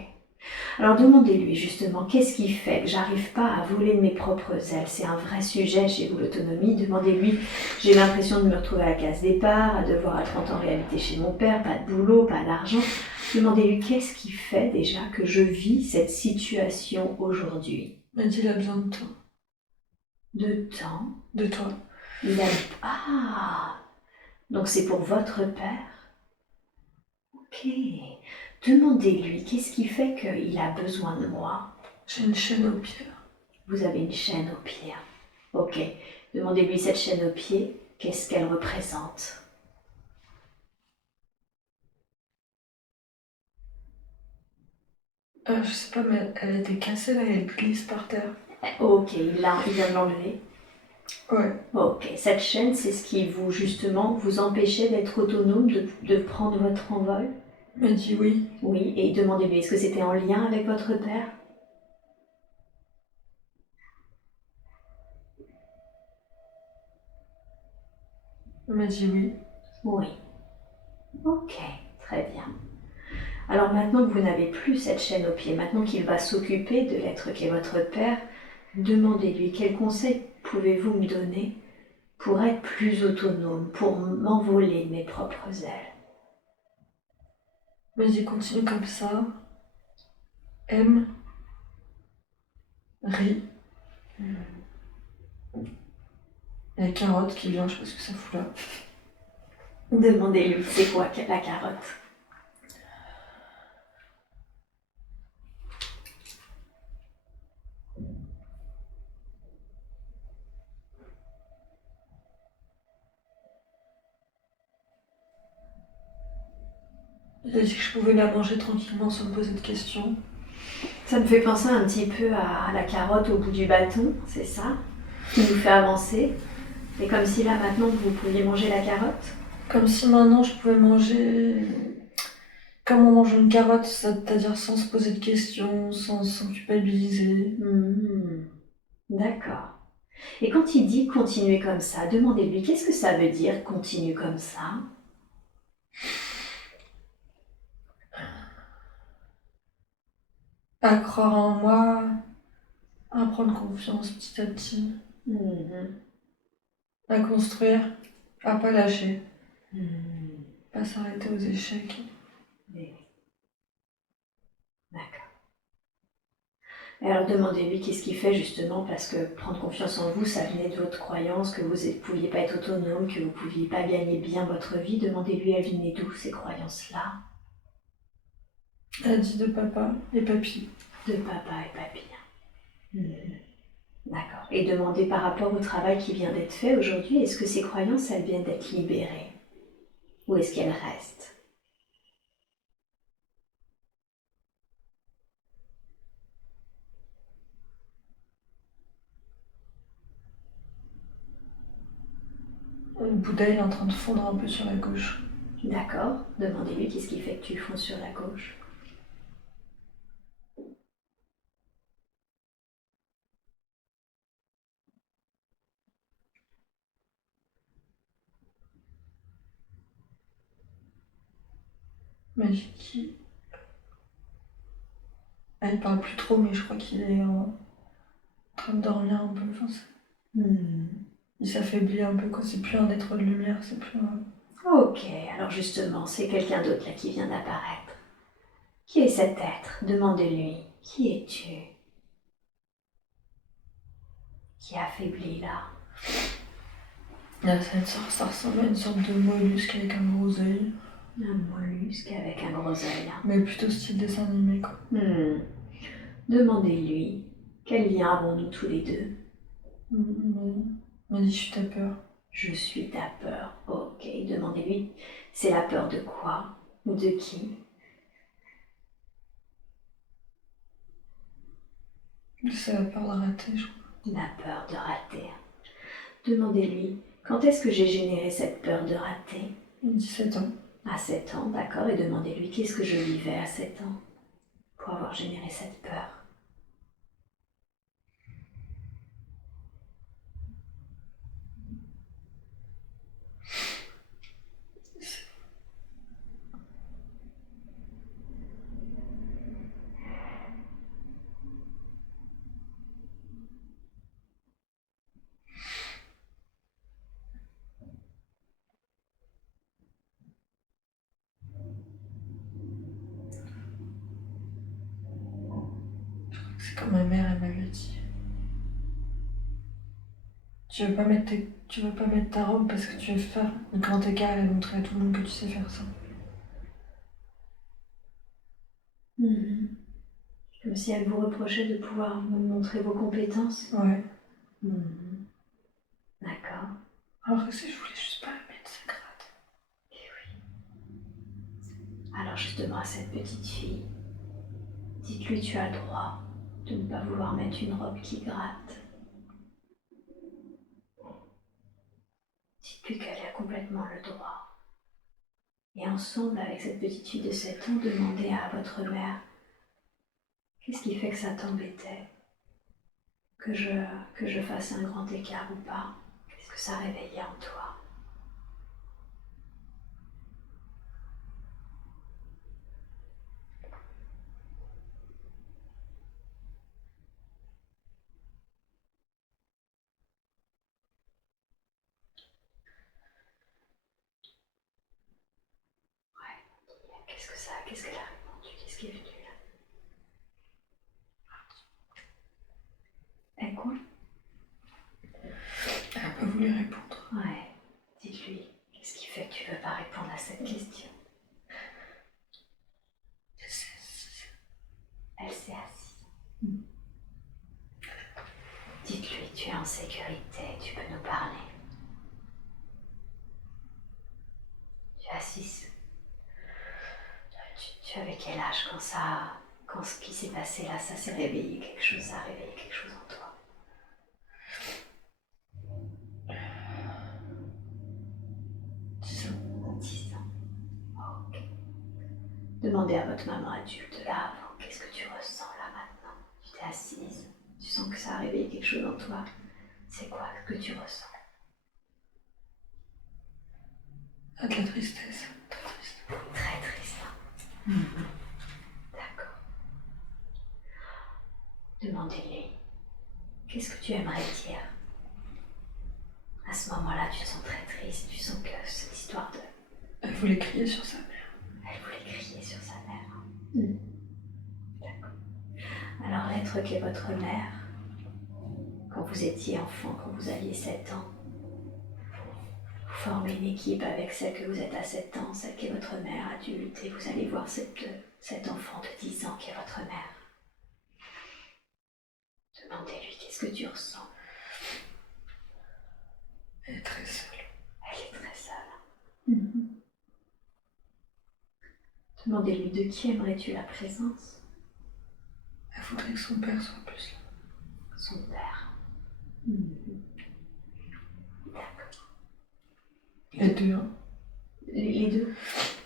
Alors demandez-lui justement qu'est-ce qui fait que j'arrive pas à voler de mes propres ailes. C'est un vrai sujet chez vous, l'autonomie. Demandez-lui, j'ai l'impression de me retrouver à la case départ, à devoir être en temps réalité chez mon père, pas de boulot, pas d'argent. Demandez-lui qu'est-ce qui fait déjà que je vis cette situation aujourd'hui. Il m'a dit il a besoin de temps. De temps? De toi. Il a... Ah! Donc c'est pour votre père? Ok. Demandez-lui qu'est-ce qui fait qu'il a besoin de moi. J'ai une chaîne au pied. Vous avez une chaîne au pied. Ok. Demandez-lui cette chaîne au pied, qu'est-ce qu'elle représente? Je sais pas, mais elle était cassée là, elle glisse par terre. Ok, il vient de l'enlever. Ouais. Ok, cette chaîne, c'est ce qui vous, justement, vous empêchait d'être autonome, de prendre votre envol? Il m'a dit oui. Oui, et demandez-lui, est-ce que c'était en lien avec votre père? Il m'a dit oui. Oui. Ok, très bien. Alors maintenant que vous n'avez plus cette chaîne au pied, maintenant qu'il va s'occuper de l'être qu'est votre père, demandez-lui quels conseils pouvez-vous me donner pour être plus autonome, pour m'envoler de mes propres ailes. Il m'a dit continue comme ça. Aime. Ris. Il y a Carotte qui vient, je sais pas ce que ça fout là. Demandez-lui c'est quoi la carotte. Il a dit que je pouvais la manger tranquillement sans me poser de questions. Ça me fait penser un petit peu à la carotte au bout du bâton, c'est ça, qui nous fait avancer. Et comme si là maintenant vous pouviez manger la carotte. Comme si maintenant je pouvais manger comme on mange une carotte, c'est-à-dire sans se poser de questions, sans culpabiliser. D'accord. Et quand il dit continuer comme ça, demandez-lui qu'est-ce que ça veut dire continue comme ça. À croire en moi, à prendre confiance petit à petit, à construire, à pas lâcher, pas s'arrêter aux échecs. D'accord. Et alors demandez-lui qu'est-ce qu'il fait justement parce que prendre confiance en vous, ça venait de votre croyance que vous ne pouviez pas être autonome, que vous ne pouviez pas gagner bien votre vie. Demandez-lui elles venaient d'où ces croyances-là. Elle a dit de papa et papy. De papa et papy. D'accord. Et demandez par rapport au travail qui vient d'être fait aujourd'hui, est-ce que ces croyances, elles viennent d'être libérées? Ou est-ce qu'elles restent? Le Bouddha il est en train de fondre un peu sur la gauche. D'accord. Demandez-lui qu'est-ce qui fait que tu fonds sur la gauche. Magique. Elle parle plus trop, mais je crois qu'il est en train de dormir un peu. Enfin, il s'affaiblit un peu quand c'est plus un être de lumière, c'est plus un... Ok, alors justement, c'est quelqu'un d'autre là qui vient d'apparaître. Qui est cet être? Demandez-lui. Qui es-tu? Qui est affaibli là? Là, ça ressemble à une sorte de mollusque avec un gros œil. Un mollusque avec un gros œil. Mais plutôt style dessin animé, quoi. Demandez-lui. Quel lien avons-nous tous les deux? Il m'a dit, je suis ta peur. Je suis ta peur. Ok, demandez-lui. C'est la peur de quoi? Ou de qui? C'est la peur de rater, je crois. La peur de rater. Demandez-lui. Quand est-ce que j'ai généré cette peur de rater? 17 ans. À 7 ans, d'accord. Et demandez-lui qu'est-ce que je vivais à 7 ans pour avoir généré cette peur. C'est comme ma mère, elle m'avait dit. Tu veux pas mettre ta robe parce que tu veux faire un grand écart et montrer à tout le monde que tu sais faire ça. Comme si elle vous reprochait de pouvoir me montrer vos compétences. Ouais. D'accord. Alors que si je voulais juste pas la mettre, ça gratte. Alors justement à cette petite fille, dites-lui tu as le droit de ne pas vouloir mettre une robe qui gratte. Dites-lui qu'elle a complètement le droit. Et ensemble, avec cette petite fille de 7 ans, demandez à votre mère, qu'est-ce qui fait que ça t'embêtait que je fasse un grand écart ou pas? Qu'est-ce que ça réveillait en toi? Qu'est-ce qu'elle a répondu? Qu'est-ce qui est venu là? Elle quoi? Elle n'a pas voulu répondre. Ouais, dites-lui, qu'est-ce qui fait que tu veux pas répondre à cette question? Elle s'est assise. Dites-lui, tu es en sécurité, tu peux nous parler. Tu es assise. Tu avais quel âge quand ce qui s'est passé là, ça s'est réveillé quelque chose, ça a réveillé quelque chose en toi? 10 ans. 10 ans. Ok. Demandez à votre maman adulte là avant, qu'est-ce que tu ressens là maintenant? Tu t'es assise, tu sens que ça a réveillé quelque chose en toi. C'est quoi que tu ressens? Ah, de la tristesse. Très triste. Très triste. D'accord. Demandez-lui, qu'est-ce que tu aimerais dire? À ce moment-là, tu te sens très triste, tu sens que cette histoire de... Elle voulait crier sur sa mère. Elle voulait crier sur sa mère. D'accord. Alors l'être qu'est votre mère, quand vous étiez enfant, quand vous aviez 7 ans, vous formez une équipe avec celle que vous êtes à 7 ans, celle qui est votre mère adulte, et vous allez voir cet enfant de 10 ans qui est votre mère. Demandez-lui, qu'est-ce que tu ressens? Elle est très seule. Elle est très seule. Demandez-lui, de qui aimerais-tu la présence? Elle voudrait que son père soit plus là. Son père. D'accord. Les deux, hein. Les deux?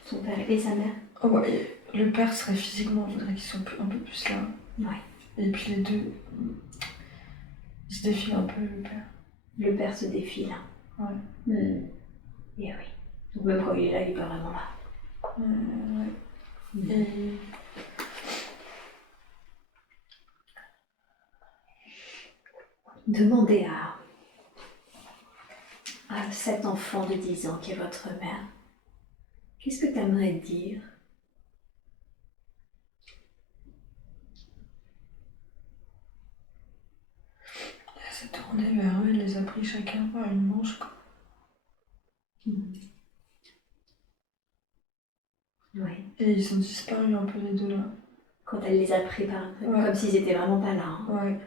Son père et sa mère? Oh, ouais, le père serait physiquement, il faudrait qu'ils soient un peu plus là. Ouais. Et puis les deux, ils se défilent un peu, le père. Le père se défile. Ouais. Et oui. Donc même quand il est là, il n'est pas vraiment là. Ouais. Et... Demandez à cet enfant de 10 ans qui est votre mère, qu'est-ce que tu aimerais dire? Elle s'est tournée vers eux, elle les a pris chacun par une manche, quoi. Oui. Et ils ont disparu un peu les deux là. Quand elle les a pris par un truc, comme s'ils étaient vraiment pas là. Hein. Ouais.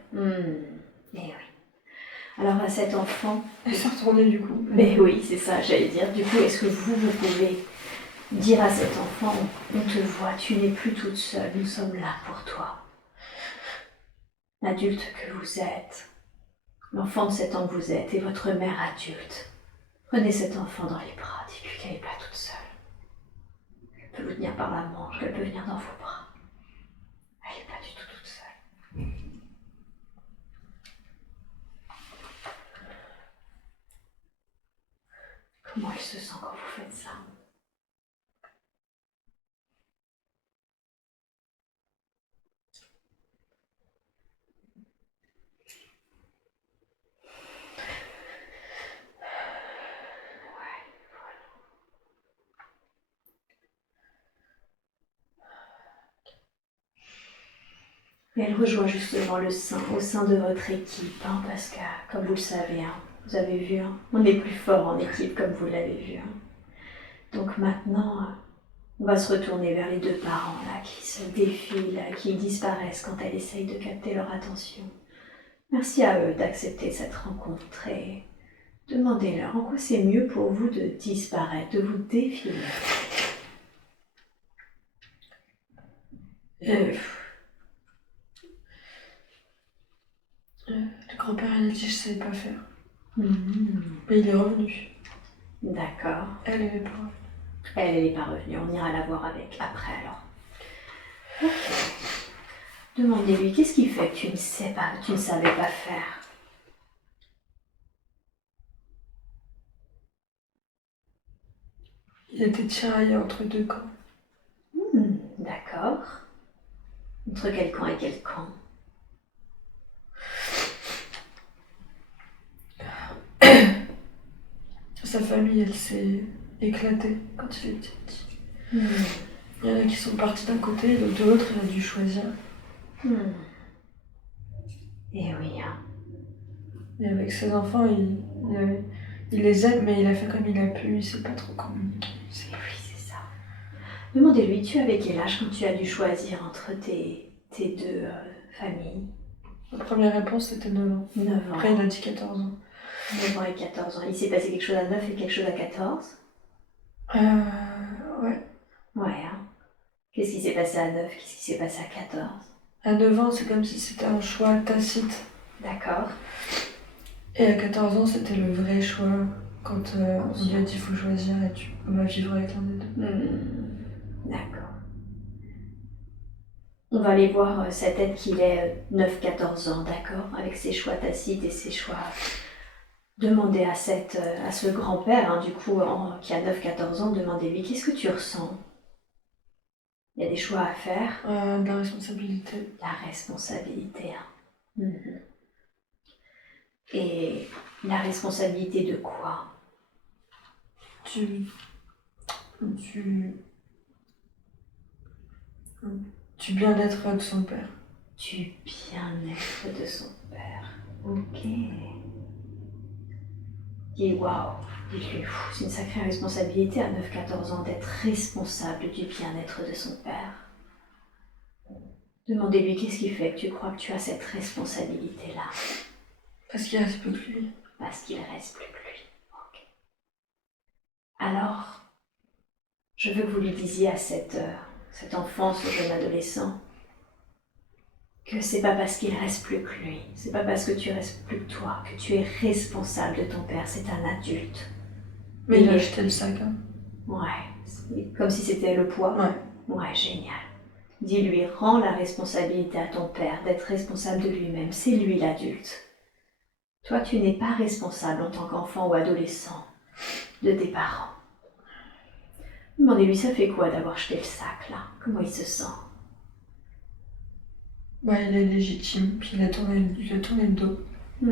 Et oui. Alors à cet enfant... Elle s'est retournée du coup. Mais oui, c'est ça, j'allais dire. Du coup, est-ce que vous pouvez dire à cet enfant, on te voit, tu n'es plus toute seule, nous sommes là pour toi. L'adulte que vous êtes, l'enfant de 7 ans que vous êtes et votre mère adulte. Prenez cet enfant dans les bras, dites-lui qu'elle n'est pas toute seule. Elle peut vous tenir par la manche, qu'elle peut venir dans vos bras. Elle n'est pas du tout toute seule. Comment elle se sent quand vous faites ça? Et elle rejoint justement au sein de votre équipe, hein, parce que, comme vous le savez, hein, vous avez vu, hein, on est plus fort en équipe, comme vous l'avez vu. Hein. Donc maintenant, on va se retourner vers les deux parents là, qui se défilent, qui disparaissent quand elle essaye de capter leur attention. Merci à eux d'accepter cette rencontre et demandez-leur en quoi c'est mieux pour vous de disparaître, de vous défiler. Le grand-père, elle a dit que je savais pas faire. Mais il est revenu. D'accord. Elle est pas revenue. Elle n'est pas revenue, on ira la voir avec après alors. Ok. Demandez-lui, qu'est-ce qui fait que tu ne sais pas, tu ne savais pas faire? Il était tiraillé entre deux camps. D'accord. Entre quel camp et quel camp? Sa famille, elle s'est éclatée quand il était petit. Il y en a qui sont partis d'un côté, de l'autre, il a dû choisir. Eh oui, hein. Et avec ses enfants, il les aide, mais il a fait comme il a pu, il sait pas trop comment. Oui, c'est ça. Demandez-lui, tu avais quel âge quand tu as dû choisir entre tes deux familles? La première réponse, c'était 9 ans. 9 ans. Après, il a dit 14 ans. 9 ans et 14 ans. Il s'est passé quelque chose à 9 et quelque chose à 14? Ouais. Ouais, hein. Qu'est-ce qui s'est passé à 9? Qu'est-ce qui s'est passé à 14? À 9 ans, c'est comme si c'était un choix tacite. D'accord. Et à 14 ans, c'était le vrai choix. Quand on lui a dit il faut choisir et tu vas vivre avec l'un des deux. D'accord. On va aller voir cette aide qu'il ait 9-14 ans, d'accord? Avec ses choix tacites et ses choix. Demandez à ce grand-père, hein, du coup, qui a 9-14 ans, demandez-lui qu'est-ce que tu ressens? Il y a des choix à faire. De la responsabilité. La responsabilité, hein. Et la responsabilité de quoi? Du bien-être de son père. Du bien-être de son père. Ok. Et waouh, dites-lui, c'est une sacrée responsabilité à 9-14 ans d'être responsable du bien-être de son père. Demandez-lui qu'est-ce qui fait que tu crois que tu as cette responsabilité-là. Parce qu'il reste plus que lui. Parce qu'il reste plus que lui. Ok. Alors, je veux que vous lui disiez à cet enfant, ce jeune adolescent, que c'est pas parce qu'il reste plus que lui, c'est pas parce que tu restes plus que toi, que tu es responsable de ton père, c'est un adulte. Mais il a jeté le sac, hein. Ouais, comme si c'était le poids. Ouais, génial. Dis-lui, rends la responsabilité à ton père d'être responsable de lui-même, c'est lui l'adulte. Toi, tu n'es pas responsable en tant qu'enfant ou adolescent de tes parents. Demandez-lui, ça fait quoi d'avoir jeté le sac là? Comment il se sent? Il est légitime, puis il a tourné le dos. Il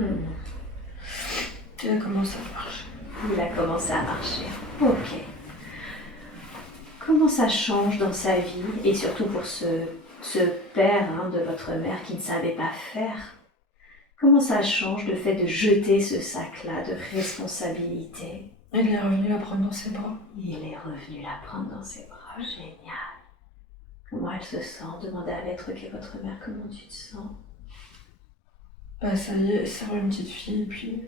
a commencé à marcher. Il a commencé à marcher. Ok. Comment ça change dans sa vie, et surtout pour ce père de votre mère qui ne savait pas faire? Comment ça change le fait de jeter ce sac-là de responsabilité? Il est revenu la prendre dans ses bras. Il est revenu la prendre dans ses bras, génial. Comment elle se sent? Demandez à l'être qu'est votre mère, comment tu te sens? Ça y est, c'est une petite fille, puis...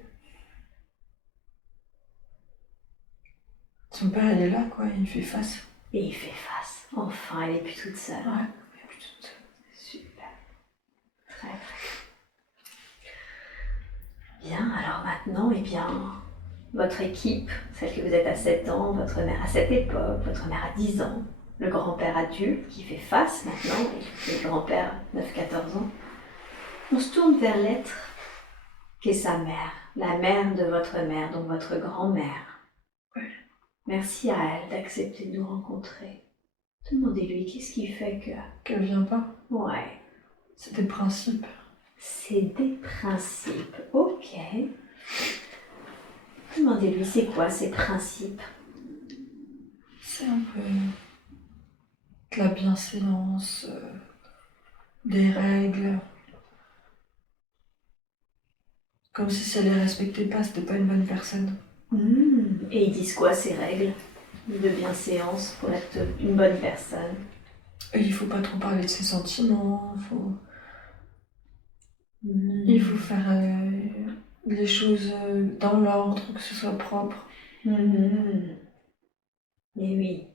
Son père, il est là, quoi, il fait face. Et il fait face. Enfin, elle est plus toute seule. Ouais, elle est plus toute seule. Super. Très, très bien. Alors maintenant, votre équipe, celle que vous êtes à 7 ans, votre mère à cette époque, votre mère à 10 ans, le grand-père adulte qui fait face maintenant, et le grand-père 9-14 ans, on se tourne vers l'être qu'est sa mère, la mère de votre mère, donc votre grand-mère. Ouais. Merci à elle d'accepter de nous rencontrer. Demandez-lui qu'est-ce qui fait qu'elle vient pas. Ouais. C'est des principes. C'est des principes, ok. Demandez-lui c'est quoi ces principes? C'est un peu de la bienséance, des règles. Comme si elle les respectait pas, c'était pas une bonne personne. Et ils disent quoi ces règles de bienséance pour être une bonne personne? Et il faut pas trop parler de ses sentiments, il faut faire les choses dans l'ordre, que ce soit propre. Et oui.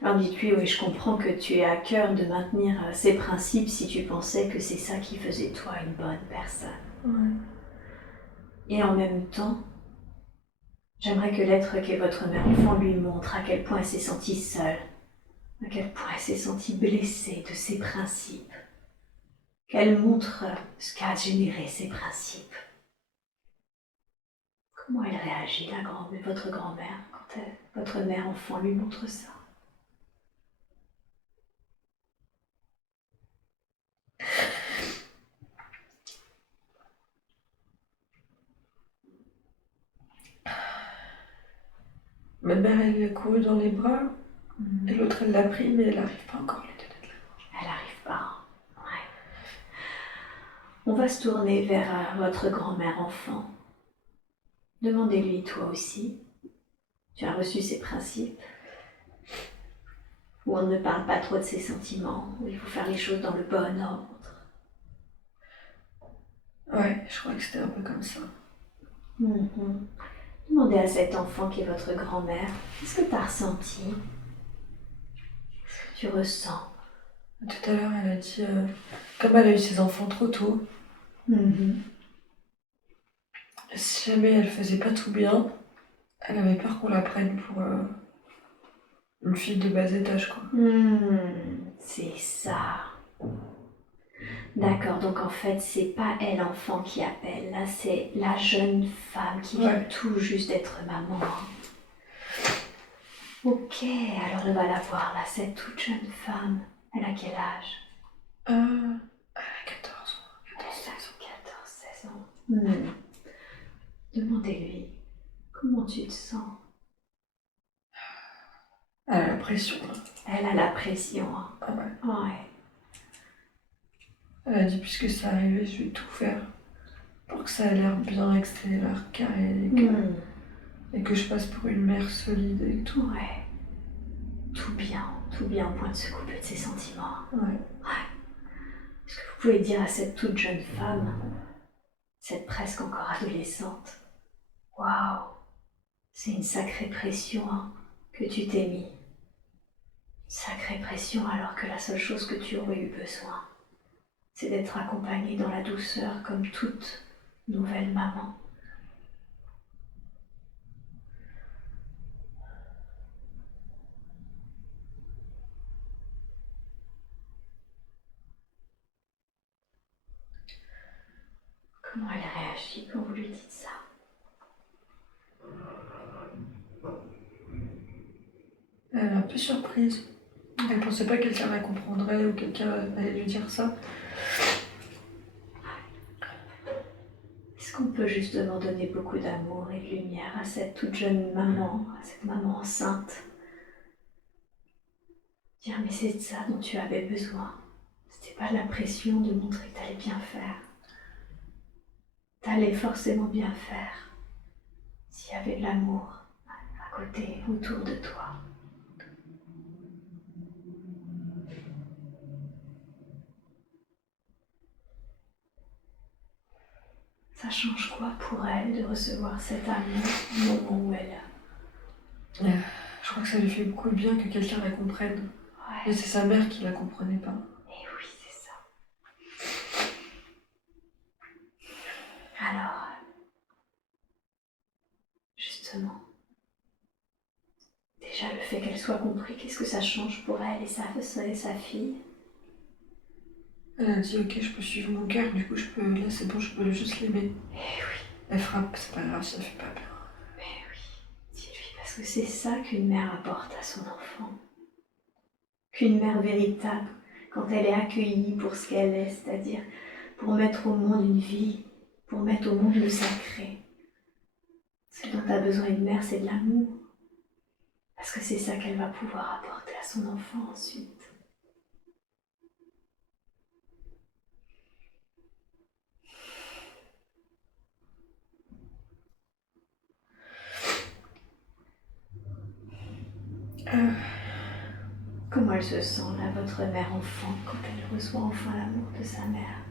Alors dites-lui, oui, je comprends que tu aies à cœur de maintenir ces principes si tu pensais que c'est ça qui faisait de toi une bonne personne. Ouais. Et en même temps, J'aimerais que l'être qu'est votre mère enfant lui montre à quel point elle s'est sentie seule, à quel point elle s'est sentie blessée de ses principes, qu'elle montre ce qu'a généré ses principes. Comment elle réagit, votre grand-mère, quand votre mère enfant lui montre ça? Ma mère, elle lui a couru dans les bras, et l'autre, elle l'a pris, mais elle n'arrive pas encore à lui donner de la main. Elle n'arrive pas. Ouais. On va se tourner vers votre grand-mère enfant. Demandez-lui, toi aussi. Tu as reçu ses principes, où on ne parle pas trop de ses sentiments, où il faut faire les choses dans le bon ordre. Ouais, je crois que c'était un peu comme ça. Demandez à cet enfant qui est votre grand-mère, qu'est-ce que tu as ressenti? Qu'est-ce que tu ressens? Tout à l'heure, elle a dit, comme elle a eu ses enfants trop tôt, si jamais elle faisait pas tout bien, elle avait peur qu'on la prenne pour une fille de bas étage, quoi. C'est ça. D'accord, donc en fait, c'est pas elle, enfant, qui appelle. Là, c'est la jeune femme qui vient tout juste d'être maman. Ok, alors on va la voir, là, cette toute jeune femme. Elle a quel âge? Elle a 14 ans. 14, 16 ans. Demandez-lui, comment tu te sens? Elle a la pression, là. Elle a la pression. Hein. Ah ouais. Ouais. Elle a dit, puisque c'est arrivé, je vais tout faire pour que ça ait l'air bien, que ça ait l'air carré, et que je passe pour une mère solide et tout. Ouais. Tout bien au point de se couper de ses sentiments. Ouais. Est-ce que vous pouvez dire à cette toute jeune femme, cette presque encore adolescente, waouh, c'est une sacrée pression que tu t'es mis. Sacrée pression alors que la seule chose que tu aurais eu besoin, c'est d'être accompagnée dans la douceur comme toute nouvelle maman. Comment elle réagit quand vous lui dites ça? Elle est un peu surprise. Elle pensait pas que quelqu'un la comprendrait ou quelqu'un allait lui dire ça. Est-ce qu'on peut justement donner beaucoup d'amour et de lumière à cette toute jeune maman, à cette maman enceinte? Dire mais c'est de ça dont tu avais besoin. C'était pas de la pression de montrer que t'allais bien faire. T'allais forcément bien faire s'il y avait de l'amour à côté, autour de toi. Ça change quoi pour elle de recevoir cet amour au moment où elle... Je crois que ça lui fait beaucoup de bien que quelqu'un la comprenne. Ouais. Mais c'est sa mère qui la comprenait pas. Et oui, c'est ça. Alors, justement, déjà le fait qu'elle soit comprise, qu'est-ce que ça change pour elle et sa fille? Elle a dit ok, je peux suivre mon cœur, du coup là c'est bon, je peux juste l'aimer. Eh oui. Elle frappe, c'est pas grave, ça fait pas peur. Mais oui, dis-lui, parce que c'est ça qu'une mère apporte à son enfant. Qu'une mère véritable, quand elle est accueillie pour ce qu'elle est, c'est-à-dire pour mettre au monde une vie, pour mettre au monde le sacré. Ce dont a besoin une mère, c'est de l'amour. Parce que c'est ça qu'elle va pouvoir apporter à son enfant ensuite. Comment elle se sent là, votre mère enfant, quand elle reçoit enfin l'amour de sa mère?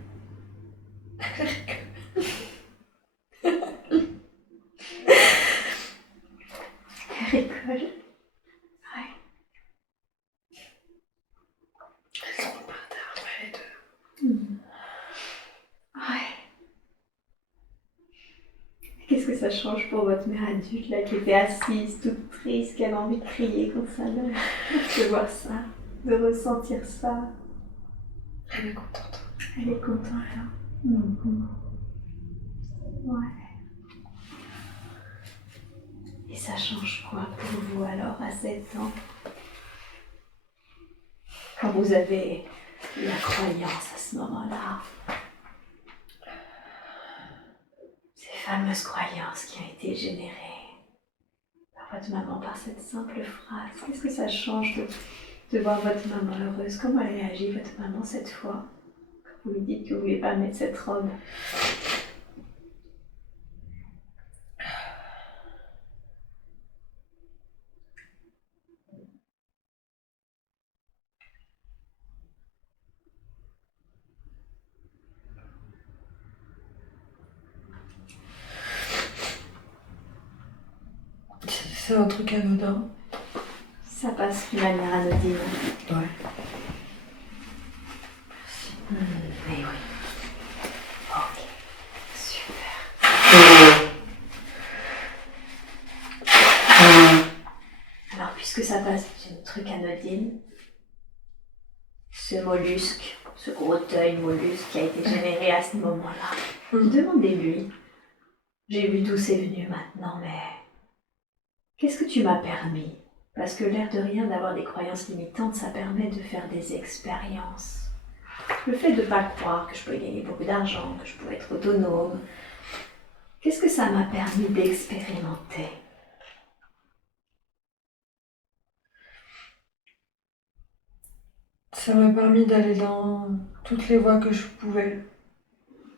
Elle rigole. Ouais. Elles sont par terre, après les deux. Ouais. Qu'est-ce que ça change pour votre mère adulte, là, qui était assise, toute triste, qui avait envie de crier comme ça, de voir ça, de ressentir ça? Elle est contente. Elle est contente, hein. Mhm. Ouais. Et ça change quoi pour vous alors à 7 ans? Quand vous avez la croyance à ce moment-là, ces fameuses croyances qui ont été générées par votre maman par cette simple phrase, qu'est-ce que ça change de voir votre maman heureuse? Comment elle réagit, votre maman, cette fois, quand vous lui dites que vous ne voulez pas mettre cette robe? C'est un truc anodin. Ça passe d'une manière anodine. Ouais. Mais oui. Ok. Super. Alors, puisque ça passe d'une truc anodine, ce mollusque, ce gros œil mollusque qui a été généré à ce moment-là, demandez-lui. J'ai vu d'où c'est venu maintenant, mais qu'est-ce que tu m'as permis? Parce que l'air de rien d'avoir des croyances limitantes, ça permet de faire des expériences. Le fait de ne pas croire que je pouvais gagner beaucoup d'argent, que je pouvais être autonome, qu'est-ce que ça m'a permis d'expérimenter? Ça m'a permis d'aller dans toutes les voies que je pouvais.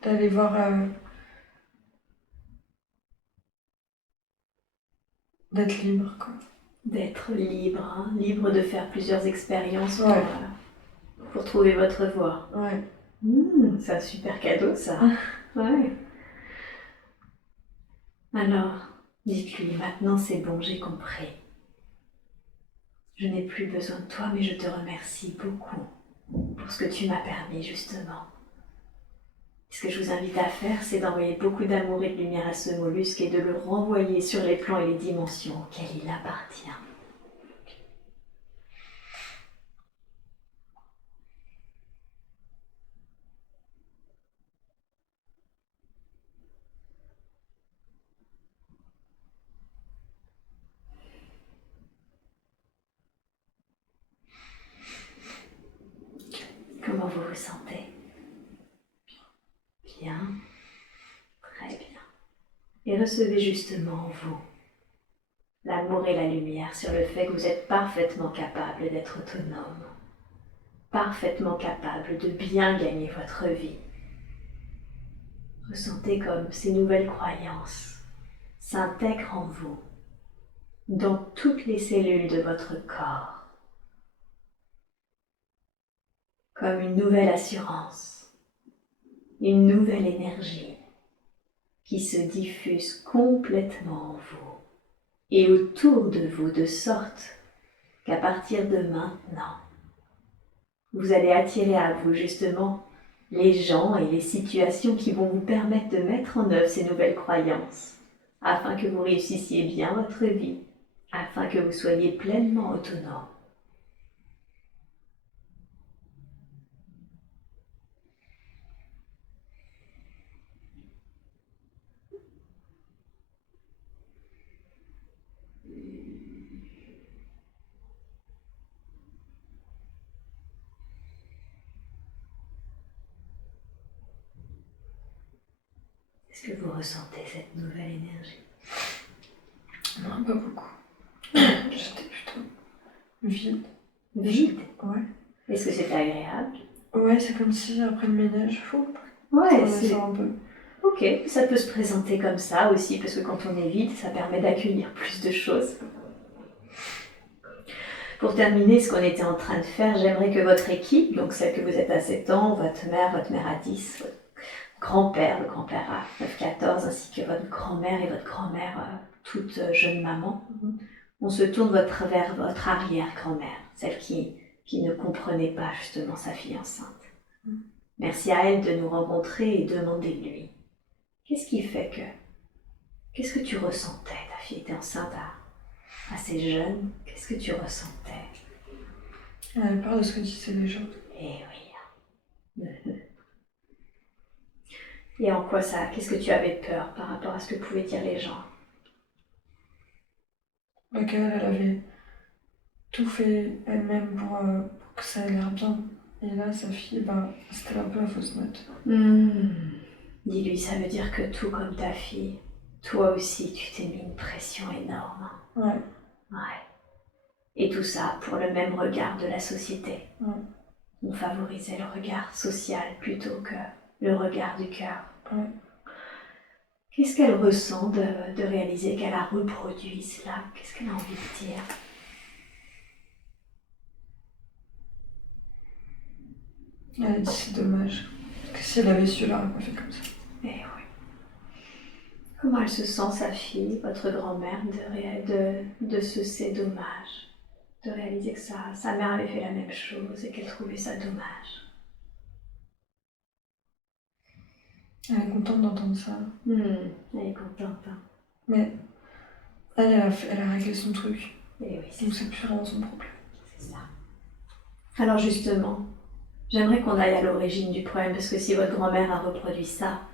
D'aller voir... d'être libre, quoi. D'être libre, hein, libre de faire plusieurs expériences pour trouver votre voie. Ouais. C'est un super cadeau, ça. Ouais. Alors, dites-lui, maintenant c'est bon, j'ai compris. Je n'ai plus besoin de toi, mais je te remercie beaucoup pour ce que tu m'as permis, justement. Ce que je vous invite à faire, c'est d'envoyer beaucoup d'amour et de lumière à ce mollusque et de le renvoyer sur les plans et les dimensions auxquelles il appartient. Comment vous vous sentez? Bien. Très bien. Et recevez justement en vous l'amour et la lumière sur le fait que vous êtes parfaitement capable d'être autonome, parfaitement capable de bien gagner votre vie. Ressentez comme ces nouvelles croyances s'intègrent en vous, dans toutes les cellules de votre corps, comme une nouvelle assurance, une nouvelle énergie qui se diffuse complètement en vous et autour de vous, de sorte qu'à partir de maintenant, vous allez attirer à vous justement les gens et les situations qui vont vous permettre de mettre en œuvre ces nouvelles croyances, afin que vous réussissiez bien votre vie, afin que vous soyez pleinement autonome. Est-ce que vous ressentez cette nouvelle énergie? Non, pas beaucoup. J'étais plutôt vide. Vide? Ouais. Est-ce que c'est agréable? Ouais, c'est comme si après le ménage, Ouais, ça sort un peu. Ok, ça peut se présenter comme ça aussi, parce que quand on est vide, ça permet d'accueillir plus de choses. Pour terminer ce qu'on était en train de faire, j'aimerais que votre équipe, donc celle que vous êtes à 7 ans, votre mère à 10, votre grand-père, le grand-père à 9-14, ainsi que votre grand-mère et votre grand-mère, toute jeune maman, on se tourne vers votre arrière-grand-mère, celle qui ne comprenait pas justement sa fille enceinte. Merci à elle de nous rencontrer et demandez-lui. Qu'est-ce qui fait que Qu'est-ce que tu ressentais? Ta fille était enceinte assez jeune. Qu'est-ce que tu ressentais? Elle avait peur de ce que disaient les gens. Eh oui. Et en quoi ça? Qu'est-ce que tu avais peur par rapport à ce que pouvaient dire les gens? Qu'elle, elle avait tout fait elle-même pour que ça ait l'air bien. Et là, sa fille, c'était un peu la fausse note. Dis-lui, ça veut dire que tout comme ta fille, toi aussi, tu t'es mis une pression énorme. Ouais. Et tout ça pour le même regard de la société. Ouais. On favorisait le regard social plutôt que le regard du cœur. Ouais. Qu'est-ce qu'elle ressent de réaliser qu'elle a reproduit cela? Qu'est-ce qu'elle a envie de dire? Elle a dit c'est dommage. Parce que si elle avait su, elle n'aurait pas fait comme ça. Eh oui. Comment elle se sent, sa fille, votre grand-mère, de ce c'est dommage? De réaliser que sa mère avait fait la même chose et qu'elle trouvait ça dommage. Elle est contente d'entendre ça. Elle est contente. Hein. Mais elle a réglé son truc. Et oui, donc c'est plus vraiment son problème. C'est ça. Alors justement, j'aimerais qu'on aille à l'origine du problème, parce que si votre grand-mère a reproduit ça,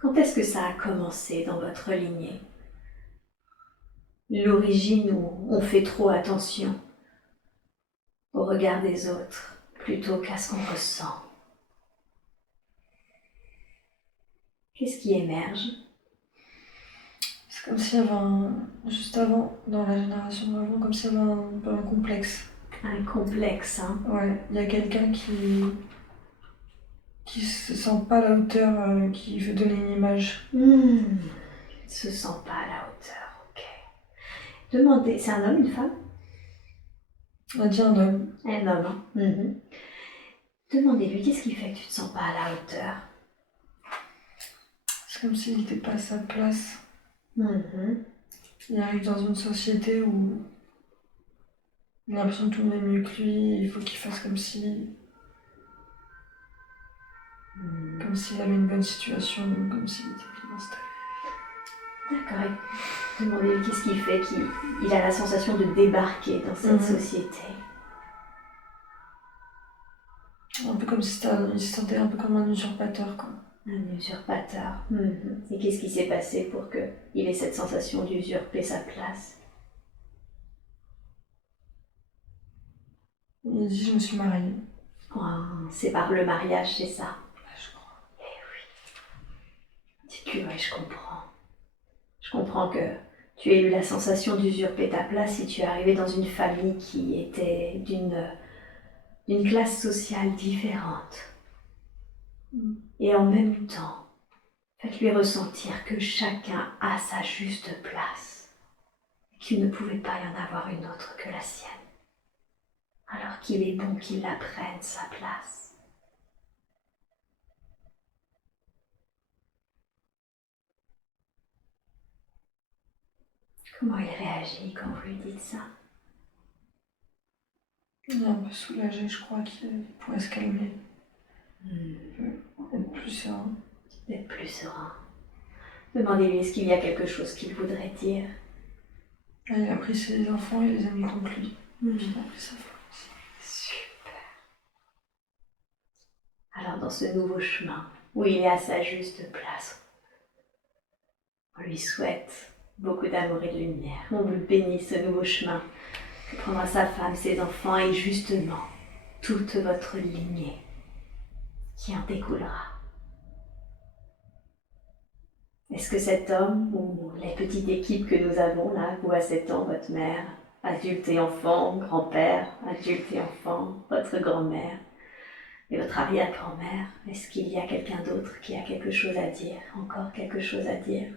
quand est-ce que ça a commencé dans votre lignée? L'origine où on fait trop attention au regard des autres plutôt qu'à ce qu'on ressent. Qu'est-ce qui émerge? C'est comme s'il y avait juste avant, dans la génération d'avant, comme s'il y avait un complexe. Un complexe, hein? Ouais, il y a quelqu'un qui se sent pas à la hauteur, qui veut donner une image. Se sent pas à la hauteur, ok. Demandez, c'est un homme, une femme? On a dit un homme. Un homme, hein? Demandez-lui, qu'est-ce qui fait que tu te sens pas à la hauteur? C'est comme s'il n'était pas à sa place. Il arrive dans une société où il a l'impression que tout le monde est mieux que lui, il faut qu'il fasse comme si... Comme s'il avait une bonne situation, comme s'il était bien installé. D'accord. Demandez-lui qu'est-ce qui fait qu'il a la sensation de débarquer dans cette société. Un peu comme si il se sentait un peu comme un usurpateur, quoi. Un usurpateur. Et qu'est-ce qui s'est passé pour qu'il ait cette sensation d'usurper sa place? Il dit, je me suis mariée. C'est par le mariage, c'est ça? Je crois. Eh oui. Dites-lui, ouais, je comprends. Je comprends que tu aies eu la sensation d'usurper ta place si tu es arrivé dans une famille qui était d'une classe sociale différente. Et en même temps, faites-lui ressentir que chacun a sa juste place, qu'il ne pouvait pas y en avoir une autre que la sienne. Alors qu'il est bon qu'il la prenne, sa place. Comment il réagit quand vous lui dites ça? Il est un peu soulagé, je crois qu'il pourrait se calmer. Être plus serein. D'être plus serein. Demandez-lui, est-ce qu'il y a quelque chose qu'il voudrait dire? Il a pris ses enfants et les a mis contre lui. Il a pris sa femme aussi. Super. Alors dans ce nouveau chemin, où il est à sa juste place, on lui souhaite beaucoup d'amour et de lumière. On vous bénit ce nouveau chemin que prendra sa femme, ses enfants et justement toute votre lignée qui en découlera. Est-ce que cet homme, ou les petites équipes que nous avons là, vous à 7 ans, votre mère, adulte et enfant, grand-père, adulte et enfant, votre grand-mère et votre arrière-grand-mère, est-ce qu'il y a quelqu'un d'autre qui a quelque chose à dire, encore quelque chose à dire?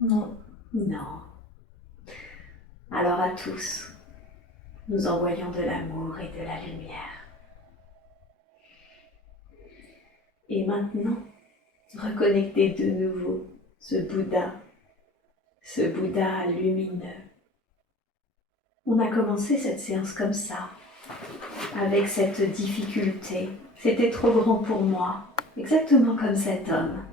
Non. Non. Alors à tous, nous envoyons de l'amour et de la lumière. Et maintenant, reconnectez de nouveau ce Bouddha lumineux. On a commencé cette séance comme ça, avec cette difficulté. C'était trop grand pour moi, exactement comme cet homme.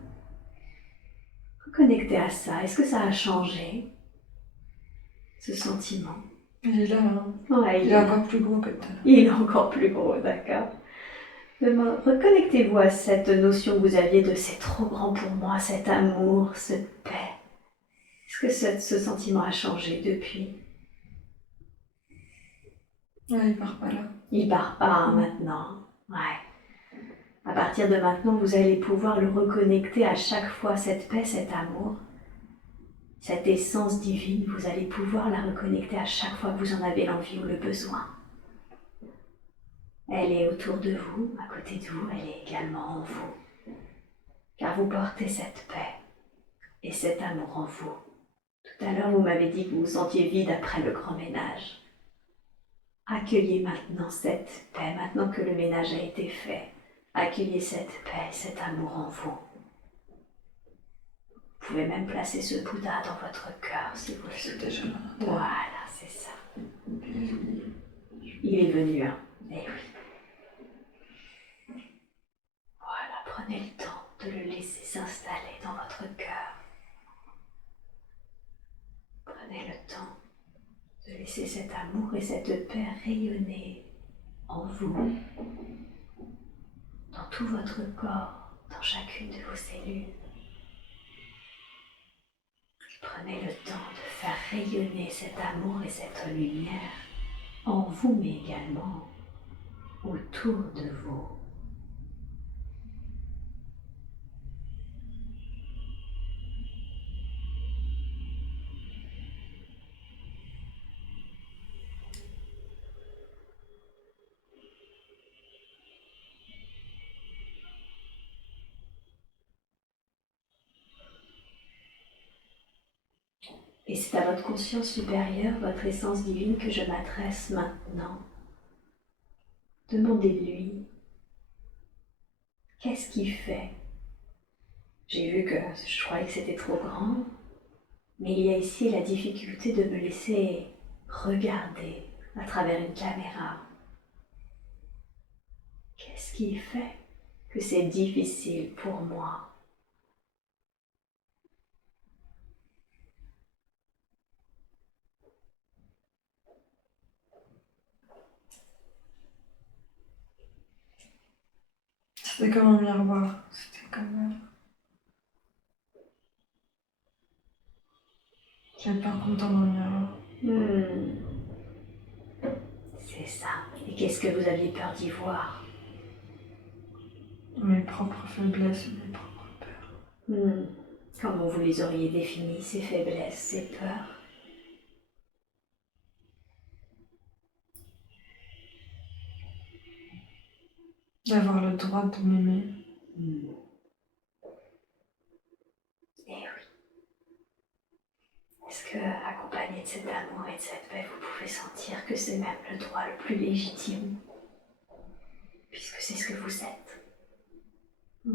reconnectez à ça. Est-ce que ça a changé, ce sentiment? Il est là, hein. Ouais, Il est encore plus gros que tout à l'heure. Il est encore plus gros, d'accord. Reconnectez-vous à cette notion que vous aviez de c'est trop grand pour moi, cet amour, cette paix. Est-ce que ce sentiment a changé depuis? Ouais, il part pas là. Il part pas maintenant. Ouais. À partir de maintenant, vous allez pouvoir le reconnecter à chaque fois, cette paix, cet amour, cette essence divine. Vous allez pouvoir la reconnecter à chaque fois que vous en avez l'envie ou le besoin. Elle est autour de vous, à côté de vous, elle est également en vous. Car vous portez cette paix et cet amour en vous. Tout à l'heure, vous m'avez dit que vous vous sentiez vide après le grand ménage. Accueillez maintenant cette paix, maintenant que le ménage a été fait. Accueillez cette paix, cet amour en vous. Vous pouvez même placer ce Bouddha dans votre cœur si vous le C'est souhaitez. déjà là. Voilà, c'est ça. Il est venu, hein. Eh oui. Voilà, prenez le temps de le laisser s'installer dans votre cœur. Prenez le temps de laisser cet amour et cette paix rayonner en vous, dans tout votre corps, dans chacune de vos cellules. Prenez le temps de faire rayonner cet amour et cette lumière en vous, mais également autour de vous. Et c'est à votre conscience supérieure, votre essence divine que je m'adresse maintenant. Demandez-lui, qu'est-ce qui fait? J'ai vu que je croyais que c'était trop grand, mais il y a ici la difficulté de me laisser regarder à travers une caméra. Qu'est-ce qui fait que c'est difficile pour moi? C'était comme un miroir. C'était comme... J'avais peur qu'on tombe dans le miroir. C'est ça. Et qu'est-ce que vous aviez peur d'y voir? Mes propres faiblesses et mes propres peurs. Comment vous les auriez définies, ces faiblesses, ces peurs? D'avoir le droit de m'aimer. Eh oui. Est-ce que, accompagné de cet amour et de cette paix, vous pouvez sentir que c'est même le droit le plus légitime, puisque c'est ce que vous êtes? Ouais.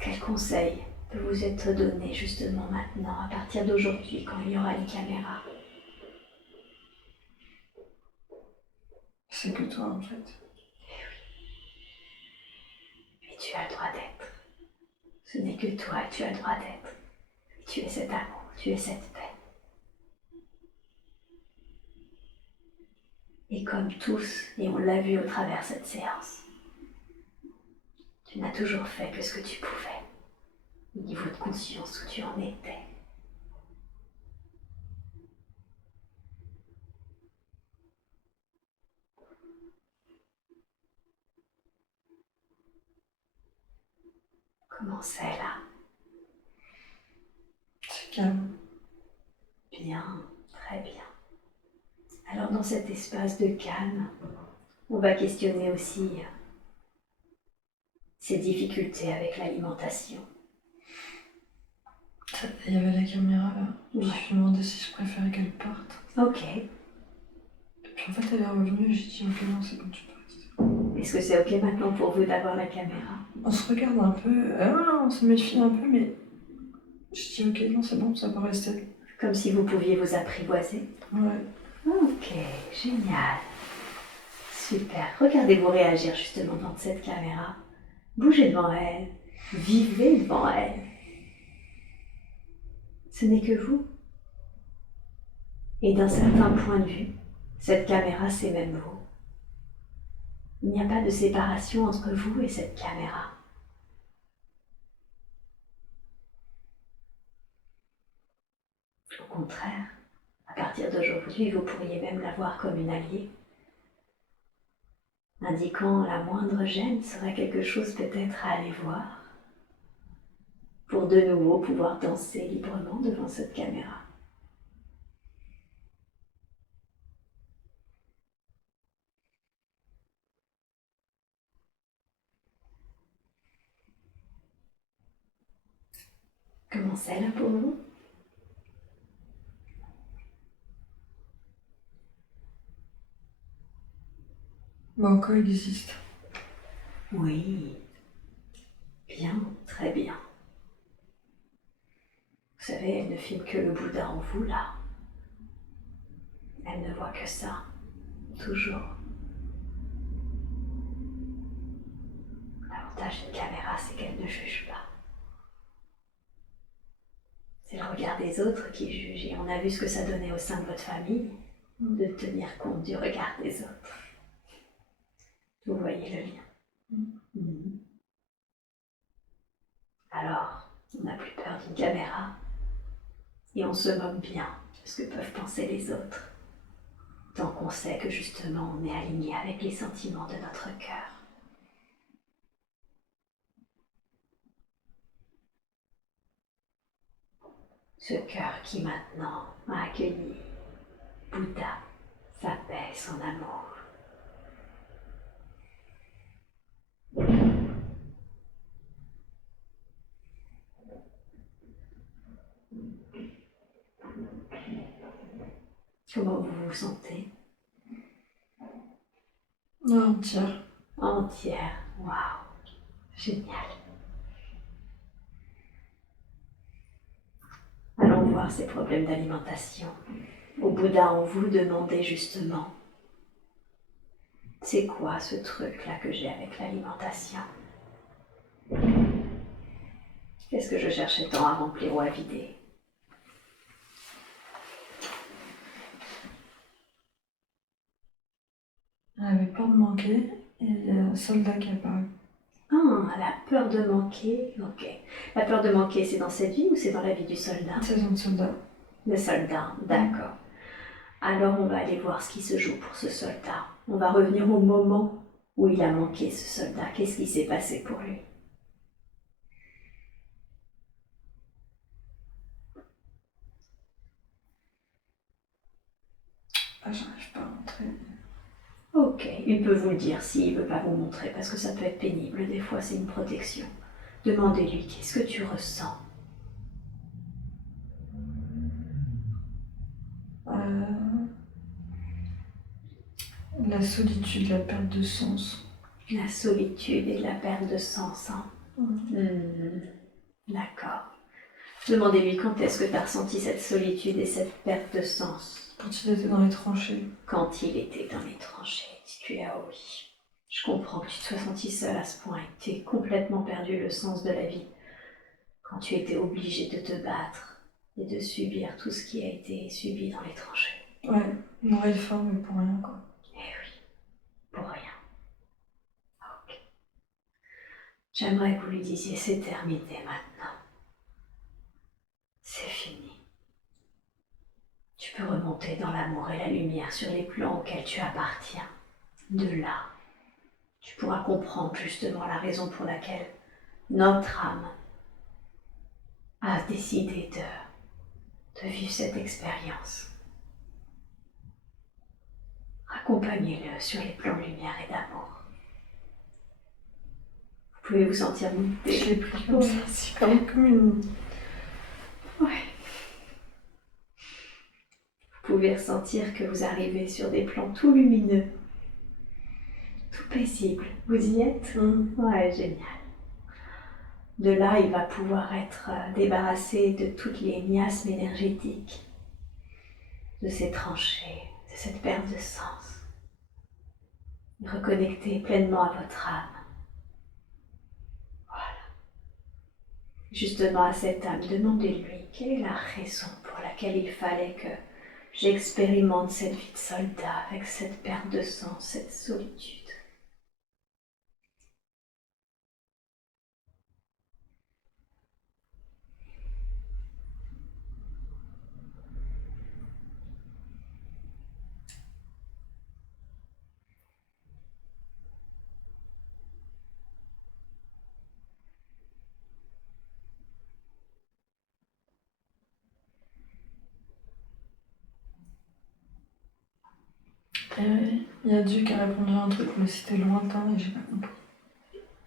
Quel conseil peut vous être donné justement maintenant, à partir d'aujourd'hui, quand il y aura les caméras? C'est que toi, en fait. Et tu as le droit d'être. Ce n'est que toi, tu as le droit d'être. Tu es cet amour, tu es cette paix. Et comme tous, et on l'a vu au travers de cette séance, tu n'as toujours fait que ce que tu pouvais, au niveau de conscience où tu en étais. Comment c'est là? C'est calme. Bien, très bien. Alors dans cet espace de calme, on va questionner aussi ces difficultés avec l'alimentation. Il y avait la caméra là. Ouais. Je me suis demandé si je préférais qu'elle parte. Ok. Et puis en fait, elle est revenue et j'ai dit ok, non, c'est bon, tu peux rester. Est-ce que c'est ok maintenant pour vous d'avoir la caméra? On se regarde un peu, on se méfie un peu, mais je dis ok, non, c'est bon, ça peut rester. Comme si vous pouviez vous apprivoiser. Ouais. Ok, génial. Super. Regardez-vous réagir justement dans cette caméra. Bougez devant elle, vivez devant elle. Ce n'est que vous. Et d'un certain point de vue, cette caméra, c'est même vous. Il n'y a pas de séparation entre vous et cette caméra. Au contraire, à partir d'aujourd'hui, vous pourriez même la voir comme une alliée, indiquant la moindre gêne serait quelque chose peut-être à aller voir, pour de nouveau pouvoir danser librement devant cette caméra. Comment c'est là pour vous? Mon corps existe. Oui, bien, très bien. Vous savez, elle ne filme que le Bouddha en vous, là. Elle ne voit que ça, toujours. L'avantage d'une caméra, c'est qu'elle ne juge pas. C'est le regard des autres qui juge, et on a vu ce que ça donnait au sein de votre famille, de tenir compte du regard des autres. Vous voyez le lien. Alors, on n'a plus peur d'une caméra, et on se moque bien de ce que peuvent penser les autres, tant qu'on sait que justement on est aligné avec les sentiments de notre cœur. Ce cœur qui maintenant a accueilli Bouddha, sa paix, son amour. Comment vous vous sentez? Entière. Entière. Waouh, génial. Allons voir ces problèmes d'alimentation. Au Bouddha en vous, demandez justement, c'est quoi ce truc-là que j'ai avec l'alimentation? Qu'est-ce que je cherchais tant à remplir ou à vider? Elle avait peur de manquer et il y a un soldat qui est apparu. Ah, la peur de manquer, ok. La peur de manquer, c'est dans cette vie ou c'est dans la vie du soldat? C'est un soldat. Le soldat, d'accord. Alors on va aller voir ce qui se joue pour ce soldat. On va revenir au moment où il a manqué, ce soldat. Qu'est-ce qui s'est passé pour lui? Ah, j'arrive pas à rentrer. Ok, il peut vous le dire s'il ne veut pas vous montrer, parce que ça peut être pénible, des fois c'est une protection. Demandez-lui, qu'est-ce que tu ressens? La solitude, la perte de sens. La solitude et la perte de sens, hein? D'accord. Demandez-lui quand est-ce que tu as ressenti cette solitude et cette perte de sens. Quand il était dans les tranchées. Quand il était dans les tranchées, dis-tu ah oui. Je comprends que tu te sois senti seul à ce point et que tu aies complètement perdu le sens de la vie. Quand tu étais obligé de te battre et de subir tout ce qui a été subi dans les tranchées. Ouais, mourir de faim, mais pour rien, quoi. Eh oui, pour rien. Ok. J'aimerais que vous lui disiez, c'est terminé maintenant. C'est fini. Tu peux remonter dans l'amour et la lumière sur les plans auxquels tu appartiens. De là, tu pourras comprendre justement la raison pour laquelle notre âme a décidé de vivre cette expérience. Accompagnez-le sur les plans de lumière et d'amour. Vous pouvez vous sentir monter. Je l'ai pris comme ça, c'est comme une... Ouais. Vous pouvez ressentir que vous arrivez sur des plans tout lumineux, tout paisibles. Vous y êtes? Ouais, génial. De là, il va pouvoir être débarrassé de toutes les miasmes énergétiques, de ces tranchées, de cette perte de sens. Reconnecter pleinement à votre âme. Justement à cette âme, demandez-lui quelle est la raison pour laquelle il fallait que j'expérimente cette vie de soldat avec cette perte de sang, cette solitude. Et il y a Dieu qui a répondu à un truc, mais c'était lointain et j'ai pas compris.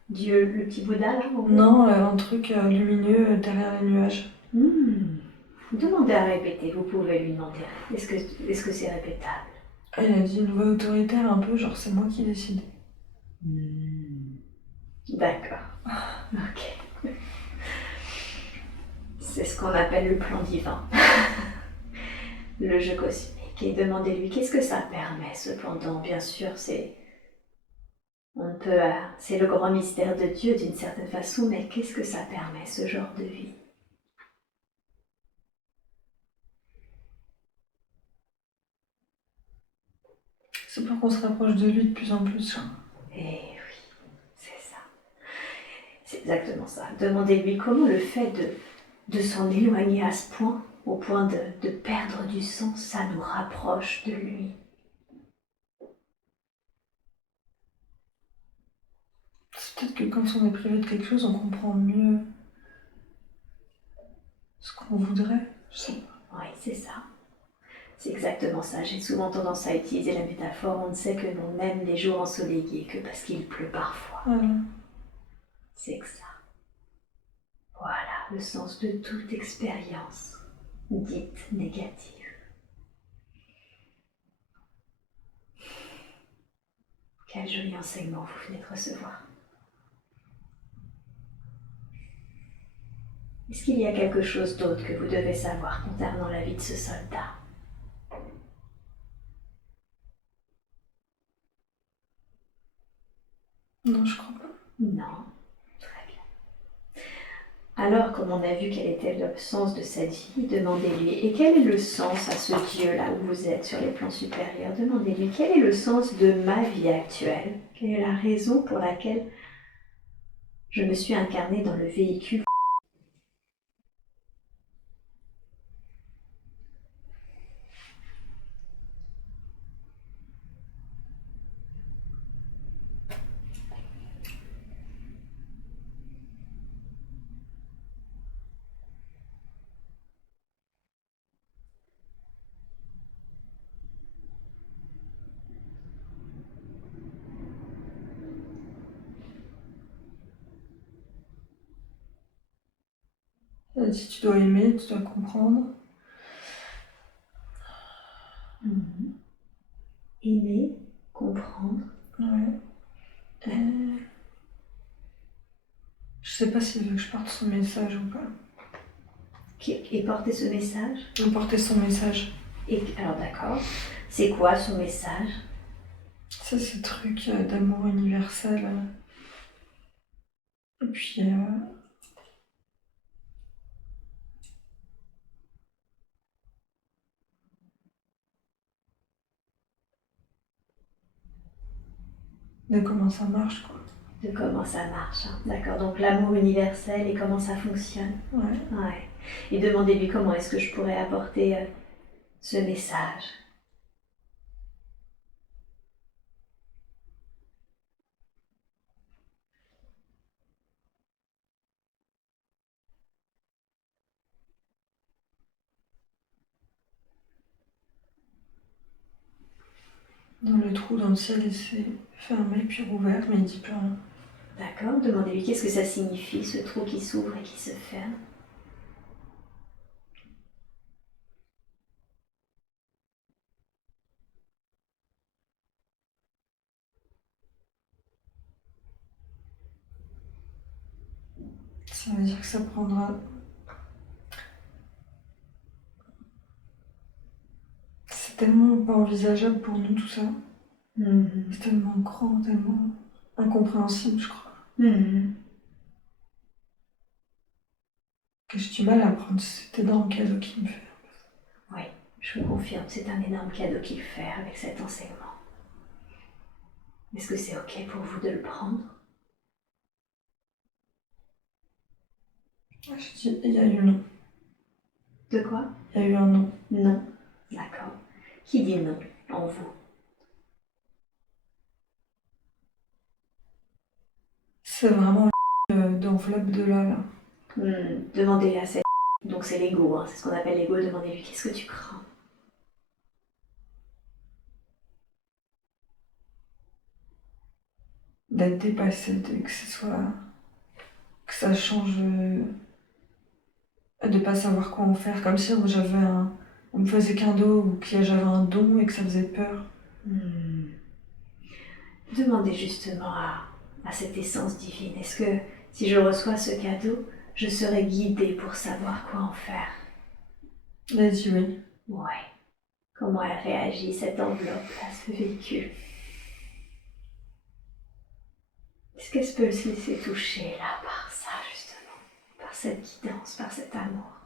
Dieu, le petit Bouddha là en haut. Non, un truc lumineux derrière les nuages. Demandez à répéter, vous pouvez lui demander. Est-ce que c'est répétable? Il a dit une voix autoritaire un peu, genre c'est moi qui décide. D'accord. Ok. C'est ce qu'on appelle le plan divin. Le jeu cosmique. Et demandez-lui qu'est-ce que ça permet cependant. Bien sûr, c'est le grand mystère de Dieu d'une certaine façon, mais qu'est-ce que ça permet, ce genre de vie? C'est pour qu'on se rapproche de lui de plus en plus. Eh oui, c'est ça. C'est exactement ça. Demandez-lui comment le fait de s'en éloigner à ce point, au point de perdre du sens, ça nous rapproche de lui. C'est peut-être que quand on est privé de quelque chose, on comprend mieux ce qu'on voudrait. Je sais pas. Oui, c'est ça. C'est exactement ça. J'ai souvent tendance à utiliser la métaphore. On ne sait que l'on aime les jours ensoleillés que parce qu'il pleut parfois. Voilà. C'est que ça. Voilà le sens de toute expérience dite négative. Quel joli enseignement vous venez de recevoir. Est-ce qu'il y a quelque chose d'autre que vous devez savoir concernant la vie de ce soldat? Non, je crois pas. Non. Très bien. Alors, comme on a vu quel était le sens de cette vie, demandez-lui, et quel est le sens à ce Dieu-là où vous êtes sur les plans supérieurs? Demandez-lui, quel est le sens de ma vie actuelle? Quelle est la raison pour laquelle je me suis incarnée dans le véhicule? Elle a dit tu dois aimer, tu dois comprendre. Aimer, comprendre. Ouais. Je sais pas s'il veut que je porte son message ou pas. Et porter ce message. Porter son message. Et alors d'accord, c'est quoi son message? Ça, ce truc d'amour universel. Et puis... de comment ça marche, quoi. De comment ça marche, hein. D'accord, donc l'amour universel et comment ça fonctionne. Ouais. Et demandez-lui comment est-ce que je pourrais apporter ce message. Dans le trou dans le ciel, il s'est fermé puis rouvert, mais il dit plus rien. D'accord, demandez-lui qu'est-ce que ça signifie, ce trou qui s'ouvre et qui se ferme. Ça veut dire que ça prendra... C'est tellement pas envisageable pour nous tout ça. C'est tellement grand, tellement incompréhensible, je crois. que j'ai du mal à prendre cet énorme cadeau qu'il me fait. Oui, je vous confirme, c'est un énorme cadeau qu'il fait avec cet enseignement. Est-ce que c'est ok pour vous de le prendre? Je dis, il y a eu non. De quoi? Il y a eu un non. Non. D'accord. Qui dit non en vous? C'est vraiment d'enveloppe de là. Demandez à cette... Donc c'est l'ego, hein, c'est ce qu'on appelle l'ego. Demandez-lui qu'est-ce que tu crains? D'être dépassée, que ce soit... que ça change... de pas savoir quoi en faire. Comme si j'avais un... on me faisait cadeau ou que j'avais un don et que ça faisait peur. Demandez justement à cette essence divine. Est-ce que si je reçois ce cadeau, je serai guidée pour savoir quoi en faire? Elle a dit oui. Ouais. Comment elle réagit, cette enveloppe, à ce véhicule? Est-ce qu'elle peut se laisser toucher là par ça, justement? Par cette guidance, par cet amour?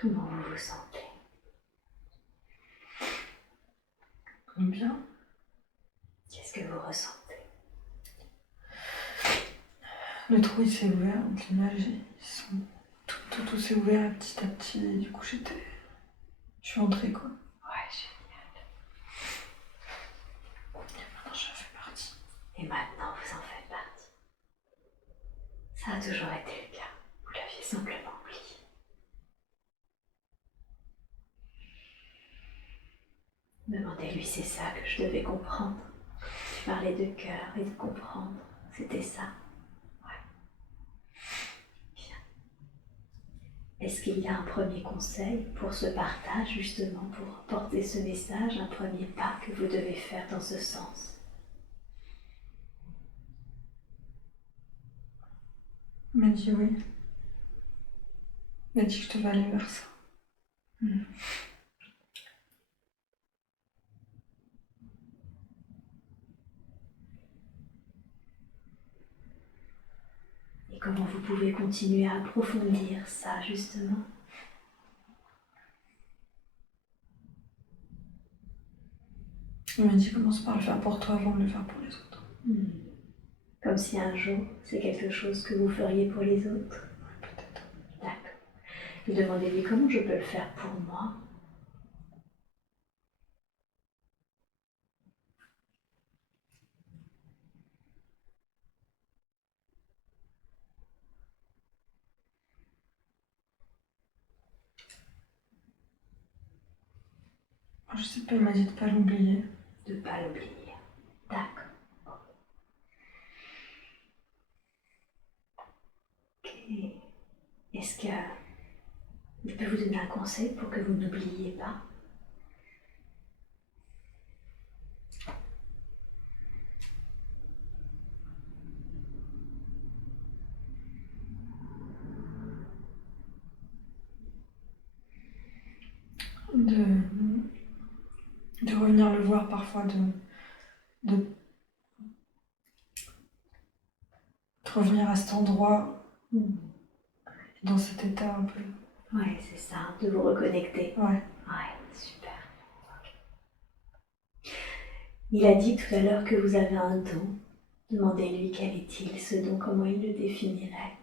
Comment vous vous sentez? Bien. Qu'est-ce que vous ressentez? Le trou il s'est ouvert, donc l'image, tout s'est ouvert petit à petit, et du coup je suis entrée quoi. Ouais, génial. Maintenant j'en fais partie. Et maintenant, vous en faites partie. Ça a toujours été le cas. Vous l'aviez simplement oublié. Demandez-lui, c'est ça que je devais comprendre. Tu parlais de cœur et de comprendre. C'était ça. Ouais. Bien. Est-ce qu'il y a un premier conseil pour ce partage, justement, pour porter ce message, un premier pas que vous devez faire dans ce sens? Il m'a dit oui. Il m'a dit que je devais aller vers ça. Et comment vous pouvez continuer à approfondir ça, justement? Il m'a dit commence par le faire pour toi avant de le faire pour les autres. Comme si un jour, c'est quelque chose que vous feriez pour les autres. Ouais, peut-être. D'accord. Et demandez-lui comment je peux le faire pour moi. Je sais pas, il m'a dit de pas l'oublier. De ne pas l'oublier. D'accord. Ok. Est-ce que je peux vous donner un conseil pour que vous n'oubliez pas? De revenir le voir parfois, de revenir à cet endroit, dans cet état un peu. Ouais, c'est ça, de vous reconnecter. Ouais. Ouais, super. Il a dit tout à l'heure que vous avez un don. Demandez-lui quel est-il, ce don, comment il le définirait.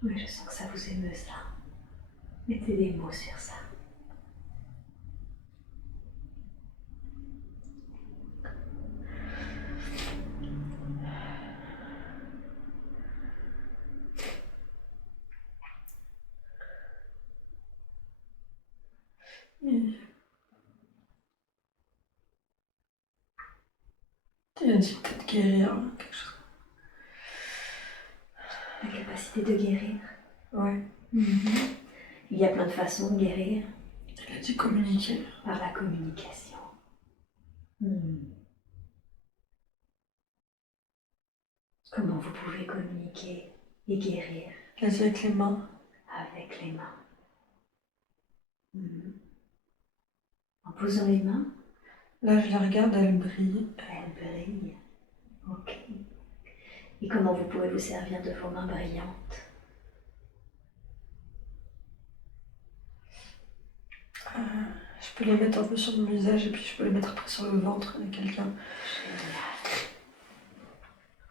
Oui, je sens que ça vous émeut, ça. Mettez des mots sur ça. Il a dit peut-être guérir, quelque chose. La capacité de guérir. Ouais. Il y a plein de façons de guérir. Il a dit communiquer. Par la communication. Comment vous pouvez communiquer et guérir? Il a dit avec les mains. Avec les mains. En posant les mains? Là, je la regarde, elle brille. Elle brille. Ok. Et comment vous pouvez vous servir de vos mains brillantes? Je peux les mettre un peu sur mon visage et puis je peux les mettre après sur le ventre de quelqu'un. Génial.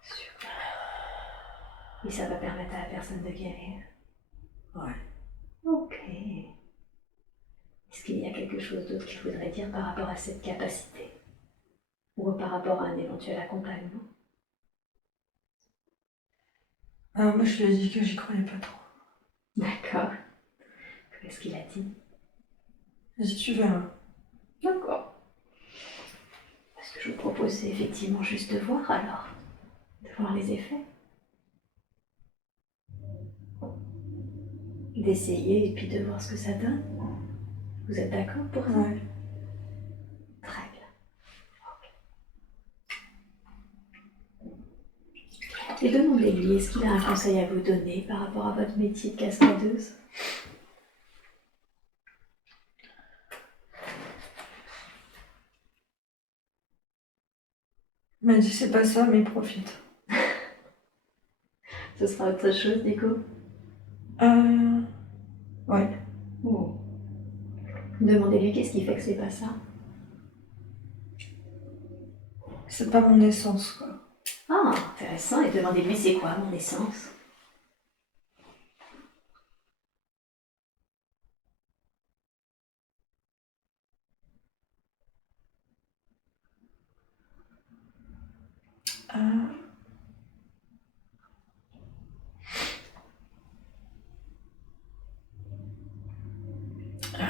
Super. Et ça va permettre à la personne de guérir? Ouais. Ok. Est-ce qu'il y a quelque chose d'autre qu'il faudrait dire par rapport à cette capacité? Ou par rapport à un éventuel accompagnement? Moi, je lui ai dit que j'y croyais pas trop. D'accord. Qu'est-ce qu'il a dit? J'ai dit tu verras. D'accord. Ce que je vous propose, c'est effectivement juste de voir alors. De voir les effets. D'essayer et puis de voir ce que ça donne. Vous êtes d'accord pour ça? Ouais. Très bien. Ok. Et demandez-lui, est-ce qu'il a un conseil à vous donner par rapport à votre métier de cascadeuse? Il m'a dit c'est pas ça, mais profite. Ce sera autre chose, Nico? Ouais. Demandez-lui qu'est-ce qui fait que c'est pas ça. C'est pas mon essence, quoi. Ah, intéressant. Et demandez-lui c'est quoi mon essence?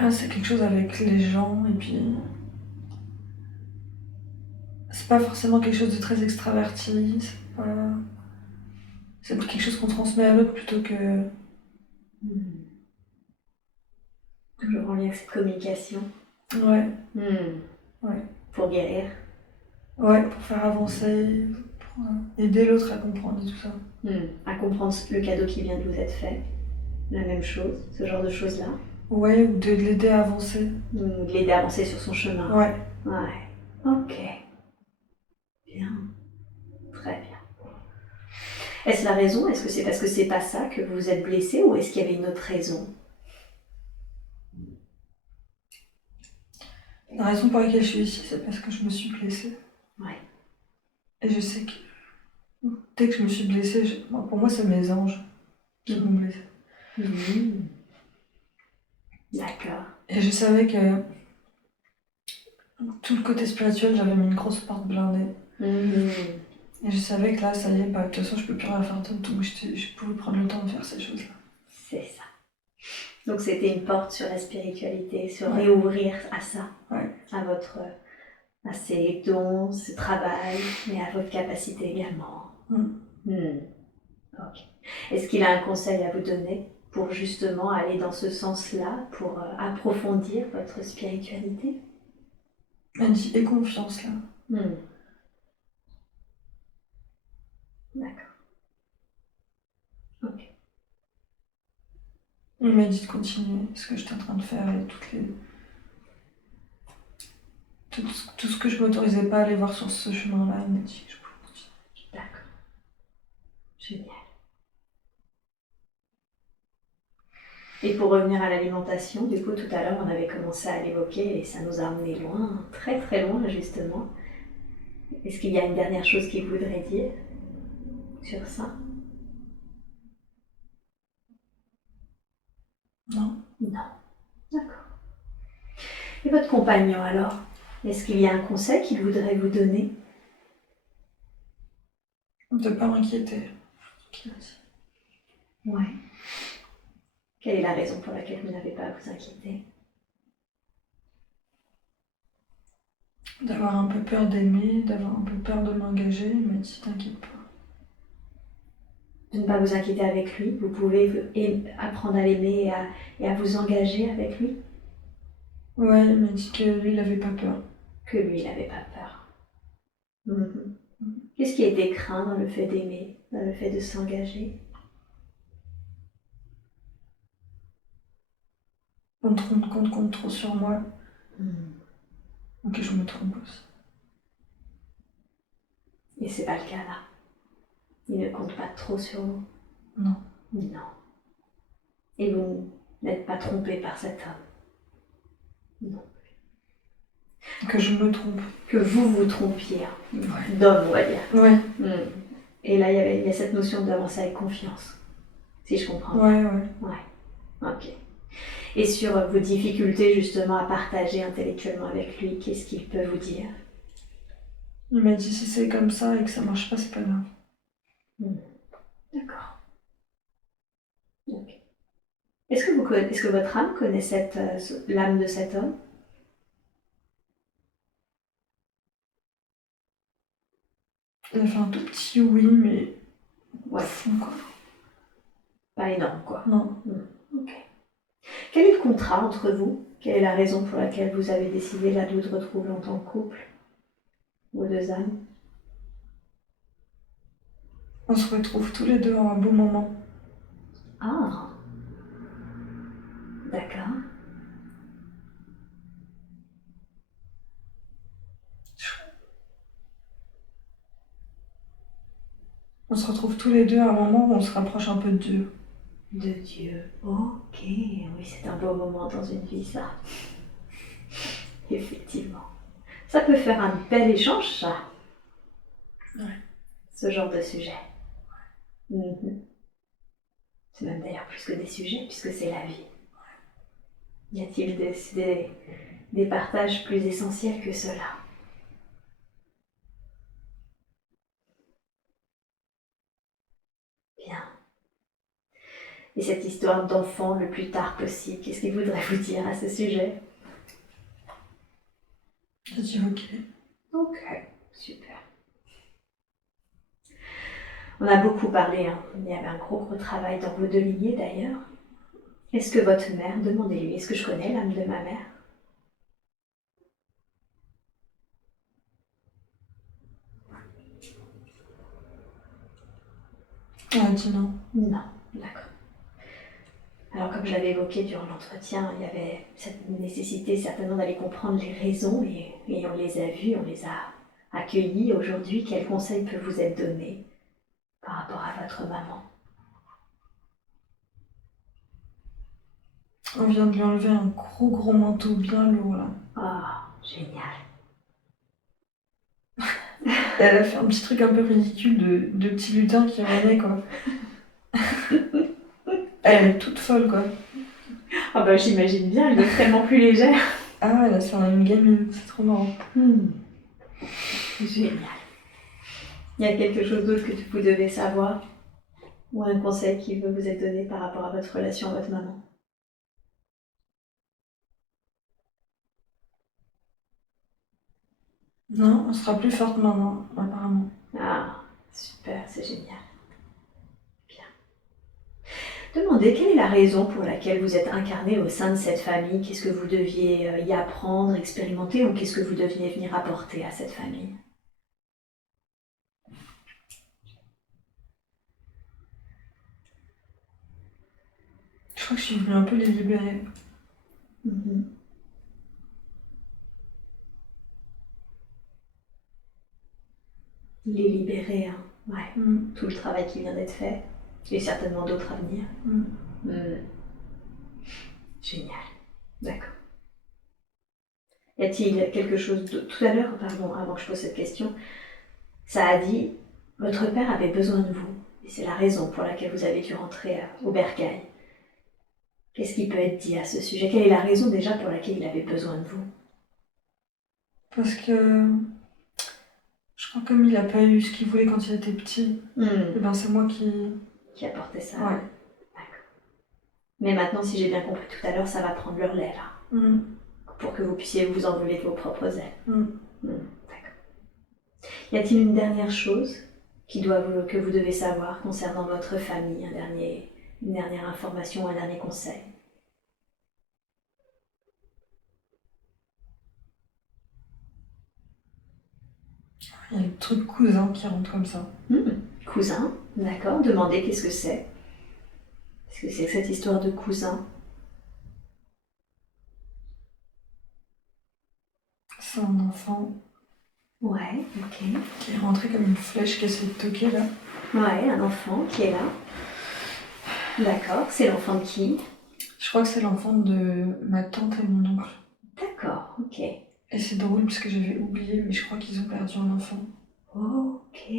C'est quelque chose avec les gens et puis c'est pas forcément quelque chose de très extraverti. C'est quelque chose qu'on transmet à l'autre plutôt que. Toujours en lien avec cette communication. Ouais. Ouais. Pour guérir. Ouais, pour faire avancer, pour aider l'autre à comprendre et tout ça. À comprendre le cadeau qui vient de vous être fait. La même chose, ce genre de choses-là. Ouais, ou de l'aider à avancer. De l'aider à avancer sur son chemin. Ouais. Ouais. Ok. Bien. Très bien. Est-ce la raison? Est-ce que c'est parce que c'est pas ça que vous vous êtes blessé ou est-ce qu'il y avait une autre raison? La raison pour laquelle je suis ici, c'est parce que je me suis blessée. Ouais. Et je sais que dès que je me suis blessée, pour moi, c'est mes anges qui m'ont blessée. D'accord. Et je savais que tout le côté spirituel, j'avais mis une grosse porte blindée. Et je savais que là, ça y est, bah, de toute façon, je peux plus rien faire d'autre, donc je pouvais prendre le temps de faire ces choses-là. C'est ça. Donc c'était une porte sur la spiritualité, sur Ouais. réouvrir à ça, Ouais. à ses dons, ce travail, mais à votre capacité également. Ok. Est-ce qu'il a un conseil à vous donner pour justement aller dans ce sens-là, pour approfondir votre spiritualité? Elle dit, aie confiance là. D'accord. Ok. Il m'a dit de continuer ce que j'étais en train de faire et tout ce que je m'autorisais pas à aller voir sur ce chemin-là, il m'a dit que je pouvais continuer. D'accord. Génial. Et pour revenir à l'alimentation, du coup, tout à l'heure, on avait commencé à l'évoquer et ça nous a emmené loin, très très loin, justement. Est-ce qu'il y a une dernière chose qu'il voudrait dire sur ça? Non. Non. D'accord. Et votre compagnon, alors? Est-ce qu'il y a un conseil qu'il voudrait vous donner? De pas m'inquiéter. Ouais. Quelle est la raison pour laquelle vous n'avez pas à vous inquiéter? D'avoir un peu peur d'aimer, d'avoir un peu peur de m'engager, il m'a dit t'inquiète pas. De ne pas vous inquiéter avec lui, vous pouvez apprendre à l'aimer et à vous engager avec lui? Ouais, il m'a dit que lui, il n'avait pas peur. Que lui, il n'avait pas peur. Qu'est-ce qui a été craint dans le fait d'aimer, dans le fait de s'engager? On te rend compte trop sur moi. Ok, je me trompe aussi. Et c'est pas le cas là. Il ne compte pas trop sur vous. Non. Non. Et vous n'êtes pas trompé par cet homme. Non. Que je me trompe. Que vous vous trompiez. Ouais. D'homme, on va dire. Ouais. Et là, il y a cette notion d'avancer avec confiance. Si je comprends bien. Ouais. Ok. Et sur vos difficultés justement à partager intellectuellement avec lui, qu'est-ce qu'il peut vous dire? Il m'a dit si c'est comme ça et que ça marche pas, c'est pas grave. D'accord. Ok. Est-ce que votre âme connaît l'âme de cet homme? Il a fait un tout petit oui, mais Ouais. fou quoi. Pas énorme quoi. Non. Ok. Quel est le contrat entre vous? Quelle est la raison pour laquelle vous avez décidé là de vous retrouver en tant que couple? Vos deux âmes? On se retrouve tous les deux à un beau moment. Ah. D'accord. On se retrouve tous les deux à un moment où on se rapproche un peu de Dieu. De Dieu. Ok. Oui, c'est un beau moment dans une vie, ça. Effectivement. Ça peut faire un bel échange, ça. Ouais. Ce genre de sujet. C'est même d'ailleurs plus que des sujets, puisque c'est la vie. Y a-t-il des partages plus essentiels que cela? Bien. Et cette histoire d'enfant le plus tard possible, qu'est-ce qu'il voudrait vous dire à ce sujet? J'ai dit ok. Ok, super. On a beaucoup parlé, hein. Il y avait un gros travail dans vos deux lignées d'ailleurs. Est-ce que votre mère, demandez-lui, est-ce que je connais l'âme de ma mère? Elle a dit non. Non, d'accord. Alors comme je l'avais évoqué durant l'entretien, il y avait cette nécessité certainement d'aller comprendre les raisons et on les a vues, on les a accueillies. Aujourd'hui, quel conseil peut vous être donné par rapport à votre maman? On vient de lui enlever un gros manteau bien lourd là. Ah, génial. Et elle a fait un petit truc un peu ridicule de petit lutin qui revenait quoi. Elle est toute folle quoi. Ah bah j'imagine bien, elle doit être tellement plus légère. Ah ouais, là, c'est une gamine, c'est trop marrant. Génial. Il y a quelque chose d'autre que vous devez savoir? Ou un conseil qui veut vous être donné par rapport à votre relation à votre maman? Non, on sera plus forte maintenant, apparemment. Ah, super, c'est génial. Bien. Demandez quelle est la raison pour laquelle vous êtes incarné au sein de cette famille. Qu'est-ce que vous deviez y apprendre, expérimenter, ou qu'est-ce que vous deviez venir apporter à cette famille? Je crois que je suis venue un peu les libérer. Les libérer, hein. Ouais. Tout le travail qui vient d'être fait, et certainement d'autres à venir. Génial. D'accord. Y a-t-il quelque chose de... Tout à l'heure, pardon, avant que je pose cette question, ça a dit, votre père avait besoin de vous, et c'est la raison pour laquelle vous avez dû rentrer au bercail. Qu'est-ce qui peut être dit à ce sujet? Quelle est la raison déjà pour laquelle il avait besoin de vous? Parce que je crois que comme il a pas eu ce qu'il voulait quand il était petit, et ben c'est moi qui apportait ça. Ouais. D'accord. Mais maintenant, si j'ai bien compris tout à l'heure, ça va prendre le relais là. Pour que vous puissiez vous envoler de vos propres ailes. D'accord. Y a-t-il une dernière chose que vous devez savoir concernant votre famille, une dernière information, un dernier conseil? Il y a le truc cousin qui rentre comme ça. Cousin, d'accord. Demandez qu'est-ce que c'est. Qu'est-ce que c'est que cette histoire de cousin? C'est un enfant. Ouais, ok. Qui est rentré comme une flèche qui essaie de toquer là. Ouais, un enfant qui est là. D'accord, c'est l'enfant de qui? Je crois que c'est l'enfant de ma tante et mon oncle. D'accord, ok. Et c'est drôle parce que j'avais oublié, mais je crois qu'ils ont perdu un enfant. Ok.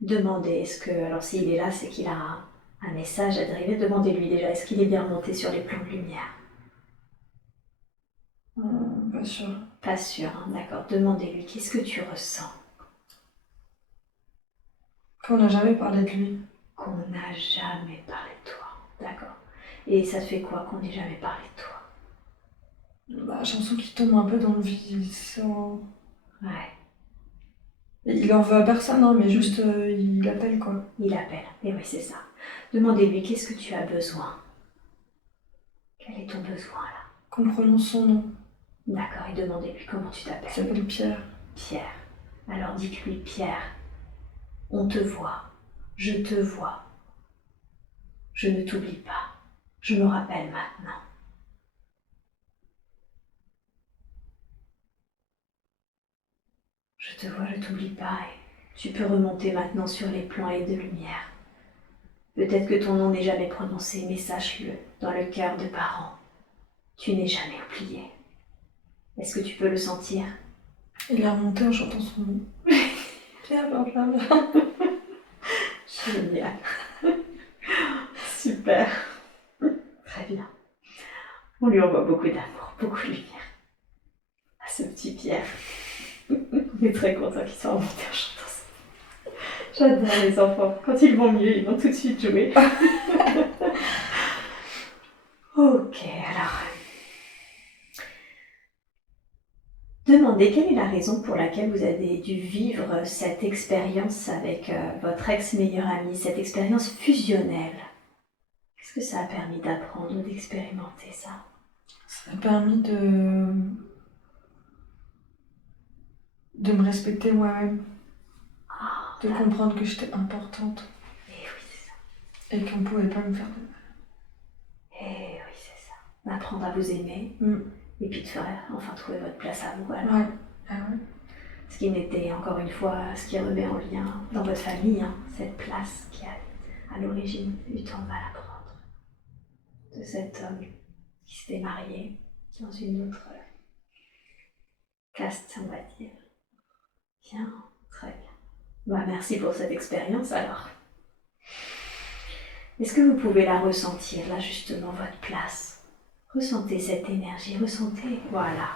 Demandez, alors s'il est là, c'est qu'il a un message à dériver. Demandez-lui déjà, est-ce qu'il est bien remonté sur les plans de lumière? Pas sûr. Pas sûr, hein, d'accord. Demandez-lui, qu'est-ce que tu ressens? Qu'on n'a jamais parlé de lui. Qu'on n'a jamais parlé de toi, d'accord. Et ça te fait quoi qu'on n'ait jamais parlé de toi? Bah, j'ai l'impression qu'il tombe un peu dans le vide sans... Ouais. Il en veut à personne, hein, mais juste il appelle quoi. Il appelle, et oui, c'est ça. Demandez-lui, qu'est-ce que tu as besoin? Quel est ton besoin là? Qu'on prononce son nom. D'accord, et demandez-lui comment tu t'appelles. Il s'appelle Pierre. Pierre. Alors dites-lui, Pierre, on te voit, je te vois. Je ne t'oublie pas, je me rappelle maintenant. Je te vois, je t'oublie pas, et tu peux remonter maintenant sur les plans et de lumière. Peut-être que ton nom n'est jamais prononcé, mais sache-le, dans le cœur de parents, tu n'es jamais oublié. Est-ce que tu peux le sentir? Il est remonté en chantant son nom. Pierre, blablabla. Génial. Super. Très bien. On lui envoie beaucoup d'amour, beaucoup de lumière. À ce petit Pierre. On est très content qu'il soit remonté en chantant ça. J'adore les enfants. Quand ils vont mieux, ils vont tout de suite jouer. Ok, alors. Demandez quelle est la raison pour laquelle vous avez dû vivre cette expérience avec votre ex-meilleur ami, cette expérience fusionnelle. Qu'est-ce que ça a permis d'apprendre ou d'expérimenter ça? Ça a permis de me respecter moi-même. De comprendre que j'étais importante. Et oui, c'est ça. Et qu'on ne pouvait pas me faire de mal. Et oui, c'est ça. D'apprendre à vous aimer. Et puis de faire, enfin, trouver votre place à vous. Alors. Ouais. Ah ouais. Ce qui n'était, encore une fois, ce qui remet en lien dans votre famille, hein, cette place qui a, à l'origine, eu tant de mal à prendre. De cet homme qui s'était marié dans une autre caste, on va dire. Bien, très bien. Bah, merci pour cette expérience alors. Est-ce que vous pouvez la ressentir, là justement, votre place? Ressentez cette énergie, ressentez, voilà.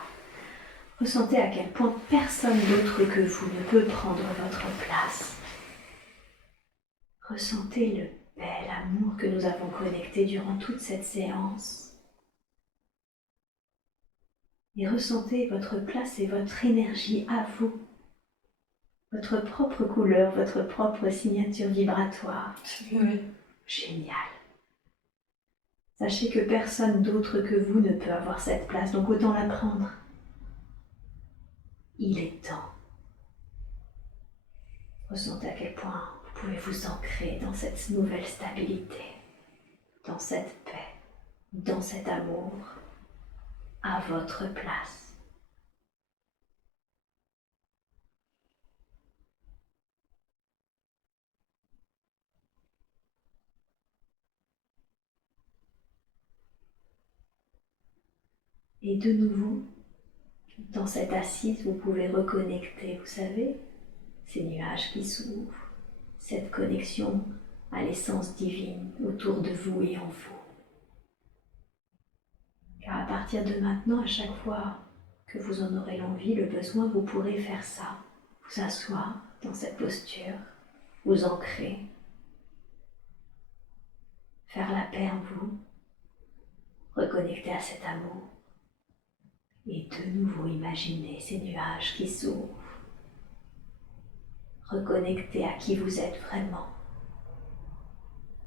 Ressentez à quel point personne d'autre que vous ne peut prendre votre place. Ressentez le bel amour que nous avons connecté durant toute cette séance. Et ressentez votre place et votre énergie à vous. Votre propre couleur, votre propre signature vibratoire. C'est vrai. Génial. Sachez que personne d'autre que vous ne peut avoir cette place, donc autant la prendre. Il est temps. Ressentez à quel point vous pouvez vous ancrer dans cette nouvelle stabilité, dans cette paix, dans cet amour, à votre place. Et de nouveau, dans cette assise, vous pouvez reconnecter, vous savez, ces nuages qui s'ouvrent, cette connexion à l'essence divine autour de vous et en vous. Car à partir de maintenant, à chaque fois que vous en aurez l'envie, le besoin, vous pourrez faire ça. Vous asseoir dans cette posture, vous ancrer, faire la paix en vous, reconnecter à cet amour et de nouveau imaginer ces nuages qui s'ouvrent. Reconnecter à qui vous êtes vraiment,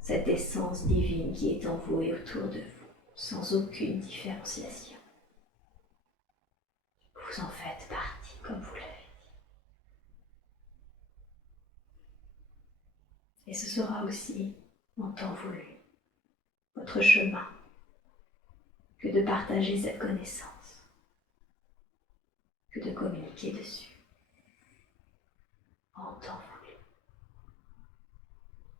cette essence divine qui est en vous et autour de vous, sans aucune différenciation. Vous en faites partie, comme vous l'avez dit. Et ce sera aussi, en temps voulu, votre chemin que de partager cette connaissance, que de communiquer dessus, en temps voulu.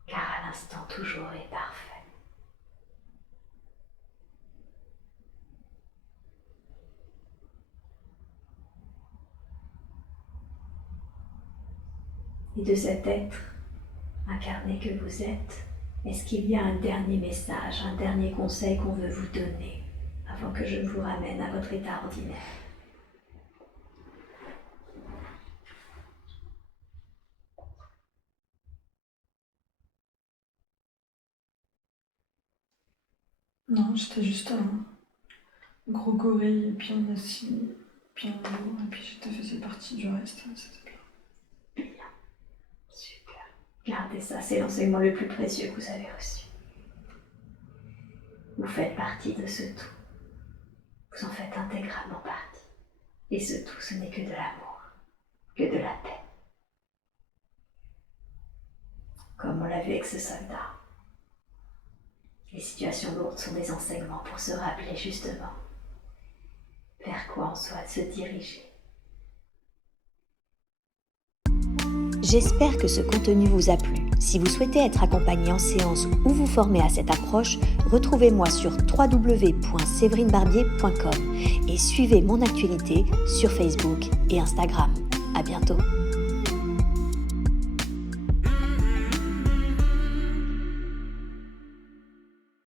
Car à l'instant toujours est parfait. Et de cet être incarné que vous êtes, est-ce qu'il y a un dernier message, un dernier conseil qu'on veut vous donner avant que je ne vous ramène à votre état ordinaire? Non, j'étais juste un gros gorille, et puis on assis, puis en haut, et puis je te faisais partie du reste, c'était bien. Bien, super. Gardez ça, c'est l'enseignement le plus précieux que vous avez reçu. Vous faites partie de ce tout. Vous en faites intégralement partie. Et ce tout, ce n'est que de l'amour, que de la paix. Comme on l'a vu avec ce soldat. Les situations lourdes sont des enseignements pour se rappeler justement vers quoi on souhaite se diriger. J'espère que ce contenu vous a plu. Si vous souhaitez être accompagné en séance ou vous former à cette approche, retrouvez-moi sur www.séverinebarbier.com et suivez mon actualité sur Facebook et Instagram. À bientôt.